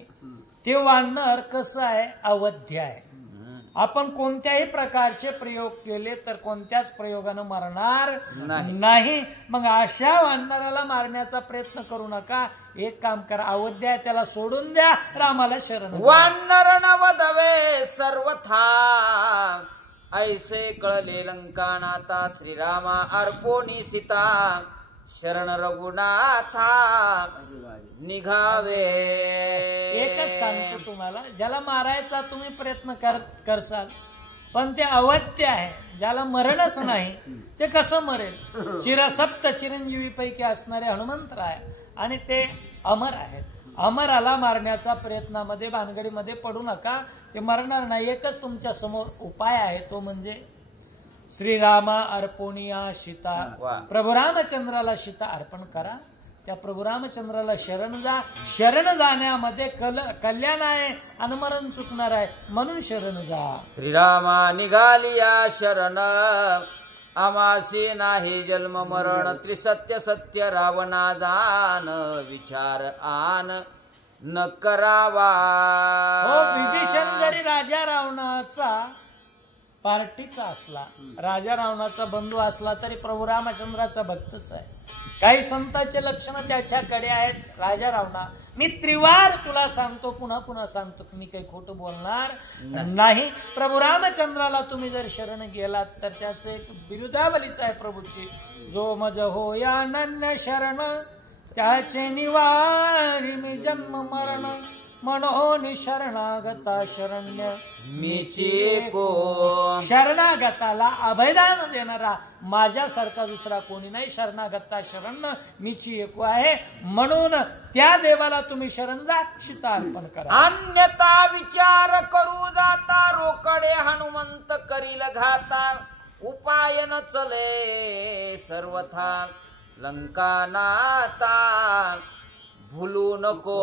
ते वानर कसं आहे, अवध्य आहे. आपण कोणत्याही प्रकारचे प्रयोग केले तर कोणत्याच प्रयोगानं मरणार नाही. मग अशा वानराला मारण्याचा प्रयत्न करू नका. एक काम करा, अवध्या त्याला सोडून द्या, रामाला शरण. वानर न वधवे सर्वथा ऐसे कळले लंकानाथा, श्रीरामा अर्पोनी सीता शरण रघुनाथा निघावे. एकच सांगतो तुम्हाला, ज्याला मारायचा तुम्ही प्रयत्न करसाल पण ते अवध्य आहे, ज्याला मरणच नाही, ते कसं मरेल. सप्त चिरंजीवी पैकी असणारे हनुमंतराय आणि ते अमर आहेत. अमराला मारण्याचा प्रयत्नामध्ये भानगडीमध्ये पडू नका, ते मरणार नाही. एकच तुमच्या समोर उपाय आहे, तो म्हणजे श्रीरामा अर्पोनिया सीता. प्रभू रामचंद्राला सीता अर्पण करा. त्या प्रभू रामचंद्राला शरण जा. शरण जाण्यामध्ये कल्याण आहे आणि मरण चुकणार आहे, म्हणून शरण जा. श्रीरामा निघालिया शरण, आमासी नाही जन्म मरण, त्रिसत्य सत्य रावणा जान, विचार आन न करावा. हो, विभीषण जरी राजा रावणाचा पार्टीचा असला, राजा रावणाचा बंधू असला, तरी प्रभू रामचंद्राचा भक्तच आहे. काही संतांचे लक्षण त्याच्याकडे आहेत. राजा रावणा, मी त्रिवार तुला सांगतो, पुन्हा पुन्हा सांगतो की मी काही खोटं बोलणार नाही. प्रभू रामचंद्राला तुम्ही जर शरण गेलात तर त्याचं एक बिरुदावलीच आहे प्रभूची, जो मज हो या अनन्य शरण, त्याचे निवारी मी जन्म मरण, म्हणून शरणागता शरण्य मीची को. शरणागताला अभयदान देणारा माझ्यासारखा दुसरा कोणी नाही. शरणागता शरण मीची एको आहे, म्हणून त्या देवाला तुम्ही शरण जा, सीता अर्पण करा. अन्यथा विचार करू जाता, रोकडे हनुमंत करील घाता, उपाय न चले सर्वथा, लंका नाता भूलू नको.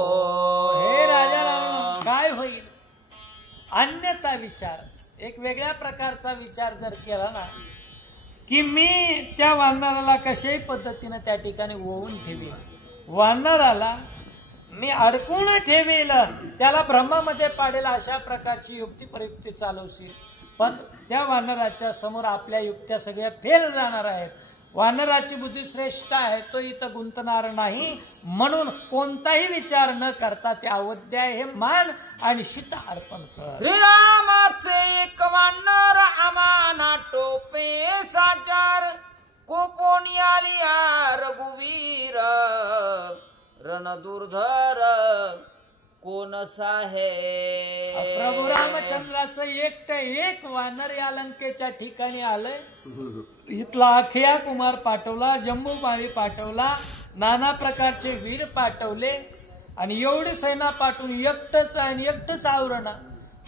हे राजा रावण, काय होईल अन्यथा विचार, एक वेगळ्या प्रकारचा विचार जर केला ना, की मी त्या वानराला कशाही पद्धतीने त्या ठिकाणी ओवून ठेवेल, वानराला मी अडकून ठेवेल, त्याला ब्रह्मामध्ये पाडेल, अशा प्रकारची युक्ती प्रयुक्ती चालवशील, पण त्या वानराच्या समोर आपल्या युक्त्या सगळ्या फेल जाणार आहेत. वानराची बुद्धी श्रेष्ठ आहे, तो इथं गुंतणार नाही. म्हणून कोणताही विचार न करता ते अवध्य हे मान आणि सीता अर्पण कर. श्रीरामाचे एक वानर आमाना टोपे साचार, कोपोनी आलिया रघुवीर, रणदुर्धर कोण साहे. प्रभू रामचंद्राचं एकटं एक वानर या लंकेच्या ठिकाणी आलंय. इथला अखिया कुमार पाठवला, जम्बूबाई पाठवला, नाना प्रकारचे वीर पाठवले, आणि एवढी सेना पाठवून एकटंच आणि एकटंच आवरणा.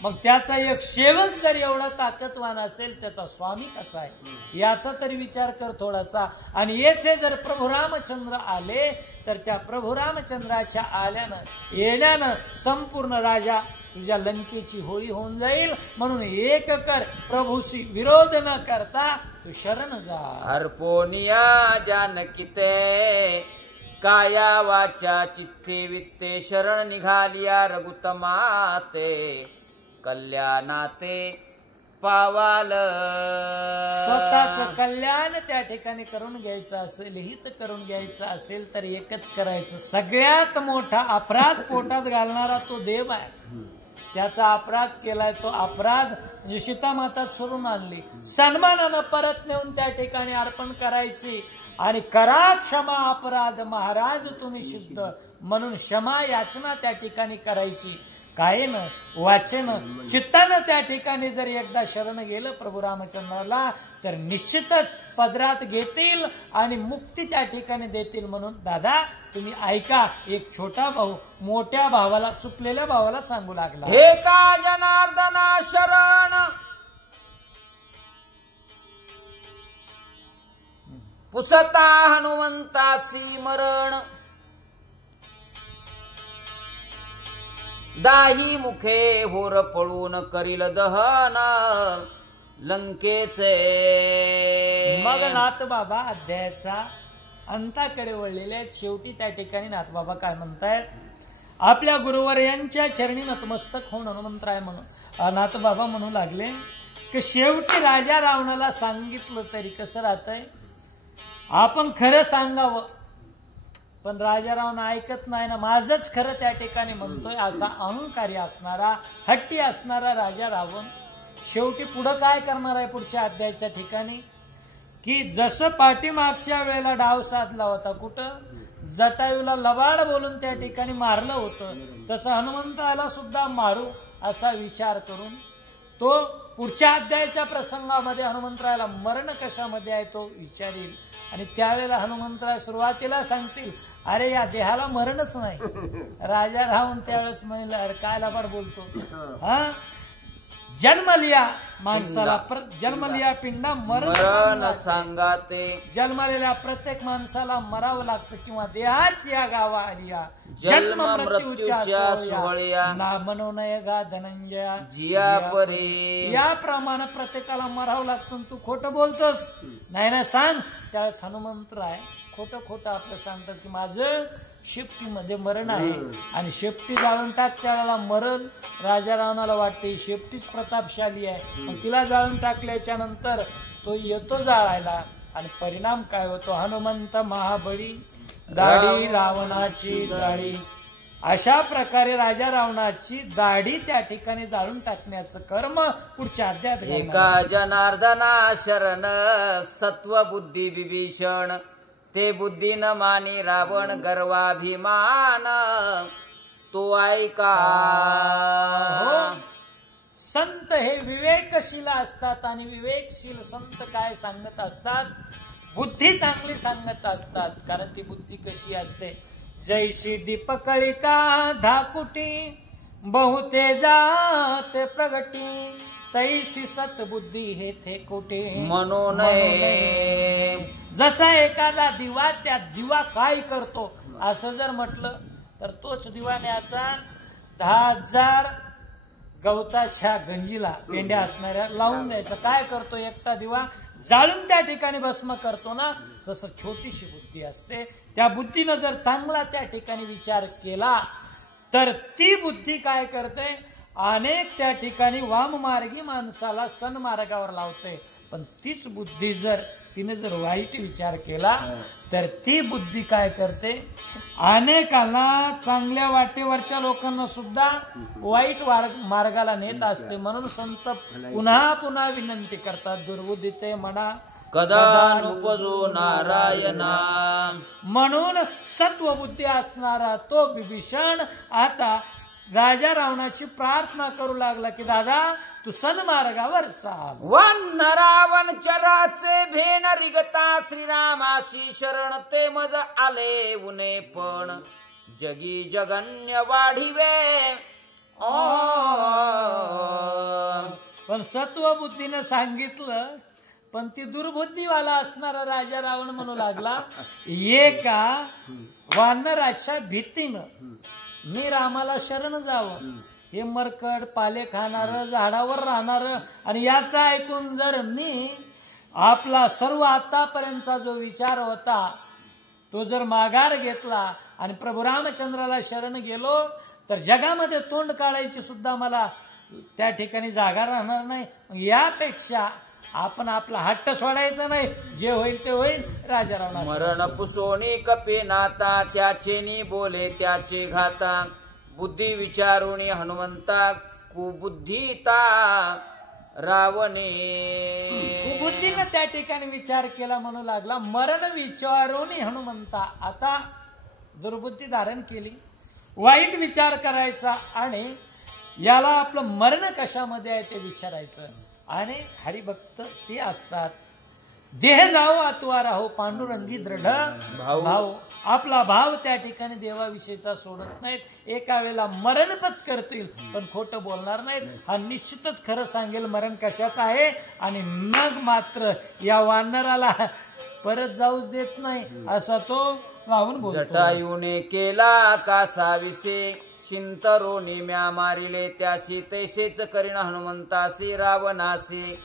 मग त्याचा एक सेवक जर एवढा ताकदवान असेल, त्याचा स्वामी कसा आहे याचा तरी विचार कर थोडासा. आणि येथे जर प्रभू रामचंद्र आले तर त्या प्रभू रामचंद्राच्या येण्यानं संपूर्ण राजा तुझ्या लंकेची होळी होऊन जाईल. म्हणून एक कर, प्रभूशी विरोध न करता तू शरण जा. अर्पोनिया जानकीते, काया वाचा चित्ते वित्ते, शरण निघालिया रघुतमाते, कल्याणाते पावाल स्वतःच कल्याण त्या ठिकाणी करून घ्यायचं असेल, हित करून घ्यायचं असेल तर एकच करायचं. सगळ्यात मोठा अपराध पोटात घालणारा तो देव आहे. त्याचा अपराध केलाय, तो अपराध म्हणजे सीतामाता सोडून आणली, सन्मानानं परत नेऊन त्या ठिकाणी अर्पण करायची आणि करा क्षमा अपराध महाराज तुम्ही शुद्ध म्हणून क्षमा याचना त्या ठिकाणी करायची. कायेनं वाचेनं चित्तानं त्या ठिकाणी जर एकदा शरण गेलं प्रभू रामचंद्राला तर निश्चितच पदरात घेतील आणि मुक्ती त्या ठिकाणी देतील. म्हणून दादा तुम्ही ऐका, एक छोटा भाऊ मोठ्या भावाला, चुकलेल्या भावाला सांगू लागला, हे का जनार्दना शरण पुसता हनुमंतासी मरण दाही मुखे होर पळून करील दहन लंकेचे. मग नाथबाबा अध्यायाचा अंताकडे वळलेले आहेत. शेवटी त्या ठिकाणी नाथबाबा काय म्हणतायत, आपल्या गुरुवर यांच्या चरणी नतमस्तक होऊन हनुमंतराय म्हणून नाथबाबा म्हणू लागले की शेवटी राजा रावणाला सांगितलं तरी कसं राहतंय, आपण खरं सांगावं पण राजा रावण ऐकत नाही ना, माझंच खरं त्या ठिकाणी म्हणतोय असा अहंकारी असणारा, हट्टी असणारा राजा रावण शेवटी पुढं काय करणार आहे पुढच्या अध्यायाच्या ठिकाणी, की जसं पाठीमागच्या वेळेला डाव साधला होता, कुठं जटायूला लबाड बोलून त्या ठिकाणी मारलं होतं, तसं हनुमंताला सुद्धा मारू असा विचार करून तो पुढच्या अध्यायाच्या प्रसंगामध्ये हनुमंतरायाला मरण कशामध्ये आहे तो विचारेल. आणि त्यावेळेला हनुमंतराय सुरुवातीला सांगतील, अरे या देहाला मरणच नाही. राजा राहून त्यावेळेस म्हणलं, अरे काय लबाड बोलतो, हा जन्म लिया माणसाला, जन्म लिया पिंडा मरण सांगाते. जन्मलेल्या प्रत्येक माणसाला मरावं लागतं किंवा देहाची या गावा आलिया जन्म मृत्यूच्या सोहळ्या ना मनोनय गा धनंजया जिया परी. याप्रमाणे प्रत्येकाला मरावं लागतं. तू खोटं बोलतोस, नाही ना सांग. त्यावेळेस हनुमंतराय खोटं खोटं आपलं सांगतात की माझं शेपटीमध्ये मरण आहे आणि शेपटी जाळून टाक. त्याला मरण राजा रावणाला वाटते शेपटीच प्रतापशाली आहे, मग तिला जाळून टाकल्याच्या नंतर तो येतो जाळायला आणि परिणाम काय होतो, हनुमंत महाबळी दाढी रावणाची जाळी. अशा प्रकारे राजा रावणाची दाढी त्या ठिकाणी जाळून टाकण्याचं कर्म पुढच्या अध्यायात. एका जनार्दना शरण सत्व बुद्धी विभीषण ते बुद्धी न मानी रावण गर्वाभिमान तो ऐका. संत हे विवेकशील असतात आणि विवेकशील संत काय सांगत असतात, बुद्धी चांगली सांगत असतात. कारण ती बुद्धी कशी असते, जैशी दीपकळिका धाकुटी बहुते जात प्रगटी तैशी सतबुद्धी हे थे कोटे म्हणून. जसा एखादा दिवा, त्या दिवा काय करतो असं जर म्हटलं तर तोच दिवाण्याचा 10,000 गवताच्या गंजीला पेंड्या असणाऱ्या लावून द्यायचा. काय करतो, एकटा दिवा जाळून त्या ठिकाणी भस्म करतो ना, तसं छोटीशी बुद्धी असते. त्या बुद्धीनं जर चांगला त्या ठिकाणी विचार केला तर ती बुद्धी काय करते, अनेक त्या ठिकाणी वाममार्गी माणसाला सन्मार्गावर लावते. पण तीच बुद्धी जर तिने जर वाईट विचार केला तर ती बुद्धी काय करते, अनेकांना चांगल्या वाटेवरच्या लोकांना सुद्धा वाईट मार्गाला नेत असते. म्हणून संत पुन्हा पुन्हा विनंती करतात, दुर्बुद्धीते म्हणा कदा नुपजो नारायणा. म्हणून सत्वबुद्धी असणारा तो विभीषण आता राजा रावणाची प्रार्थना करू लागला की दादा तू सन्मार्गावर चाल. वन रावण चराचे भेन रिगता श्रीरामाशी शरण ते मज आले उने पण जगी जगन्य वाढिवे. पण सत्वबुद्धीनं सांगितलं, पण ती दुर्बुद्धीवाला असणारा राजा रावण म्हणू लागला, एका वानराच्या भीतीनं मी रामाला शरण जावं, हे मरकट पाले खाणार झाडावर राहणार, आणि याचा ऐकून जर मी आपला सर्व आतापर्यंतचा जो विचार होता तो जर माघार घेतला आणि प्रभू रामचंद्राला शरण गेलो तर जगामध्ये तोंड काढायची सुद्धा मला त्या ठिकाणी जागा राहणार नाही. यापेक्षा आपण आपला हट्ट सोडायचा नाही, जे होईल ते होईल. राजा रावणास मरण पुसोनी कपे नाता, त्याचेनी बोले त्याचे घाता. बुद्धी विचारुनी हनुमंता, कुबुद्धीता रावणे. कुबुद्धीनं त्या ठिकाणी विचार केला, म्हणू लागला मरण विचारून हनुमंता. आता दुर्बुद्धी धारण केली, वाईट विचार करायचा आणि याला आपलं मरण कशामध्ये आहे ते विचारायचं. आणि हरिभक्त ते असतात, देह जाओ आतुआ राहो, पांडुरंगी दृढ भाव. आपला भाव त्या ठिकाणी देवाविषयीचा सोडत नाहीत. एका वेळेला मरणपत करतील पण खोटं बोलणार नाहीत. हा निश्चितच खरं सांगेल मरण कशात आहे. आणि मग मात्र या वानराला परत जाऊच देत नाही असा तो लावून बोलतो. जटायूने केला कासाविसे, शिंतरोनी म्या मारिले त्याशी. तैसेच करीन हनुमंतासी रावणासी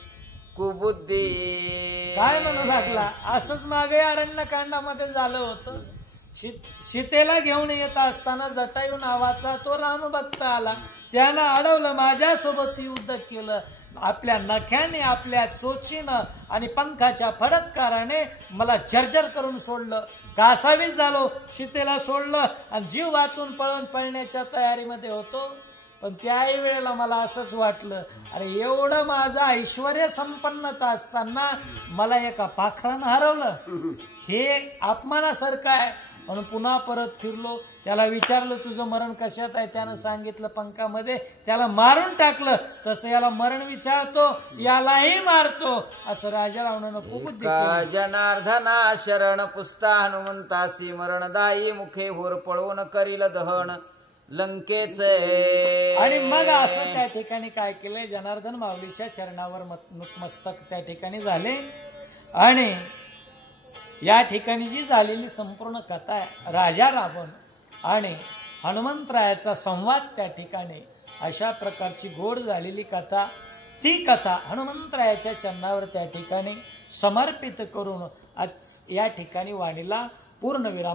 कुबुद्धी. काय म्हणू लागला, असंच मागे अरण्यकांडामध्ये झालं होतं. सीतेला घेऊन येत असताना जटायू नावाचा तो रामभक्त आला, त्यानं अडवलं, माझ्यासोबत युद्ध केलं. आपल्या नख्याने, आपल्या चोचीनं आणि पंखाच्या फडत्काराने मला जर्जर करून सोडलं. कासावीस झालो, सीतेला सोडलं आणि जीव वाचून पळण्याच्या तयारीमध्ये होतो. पण त्याही वेळेला मला असंच वाटलं, अरे एवढं माझं ऐश्वर्य संपन्नता असताना मला एका पाखरानं हरवलं, हे अपमानासारखं आहे. म्हणून पुन्हा परत फिरलो, त्याला विचारलं तुझं मरण कशात आहे. त्यानं सांगितलं पंखामध्ये. त्याला मारून टाकलं. तसं याला मरण विचारतो, यालाही मारतो, असं राजा रावणानं कुबुद्धी केली. जनार्दना शरण पुस्ता हनुमंतासी, मरणदायी मुखे होर पळवून करील दहन लंकेचे. आणि मग असं त्या ठिकाणी काय केलंय, जनार्दन माऊलीच्या चरणावर मस्तक त्या ठिकाणी झाले. आणि या ठिकाणी जी झालेली संपूर्ण कथा आहे, राजा रावण आणि हनुमंतरायाचा संवाद त्या ठिकाणी, अशा प्रकारची गोड झालेली कथा, ती कथा हनुमंतरायाच्या चरणावर त्या ठिकाणी समर्पित करून आज या ठिकाणी वाणीला पूर्णविराम.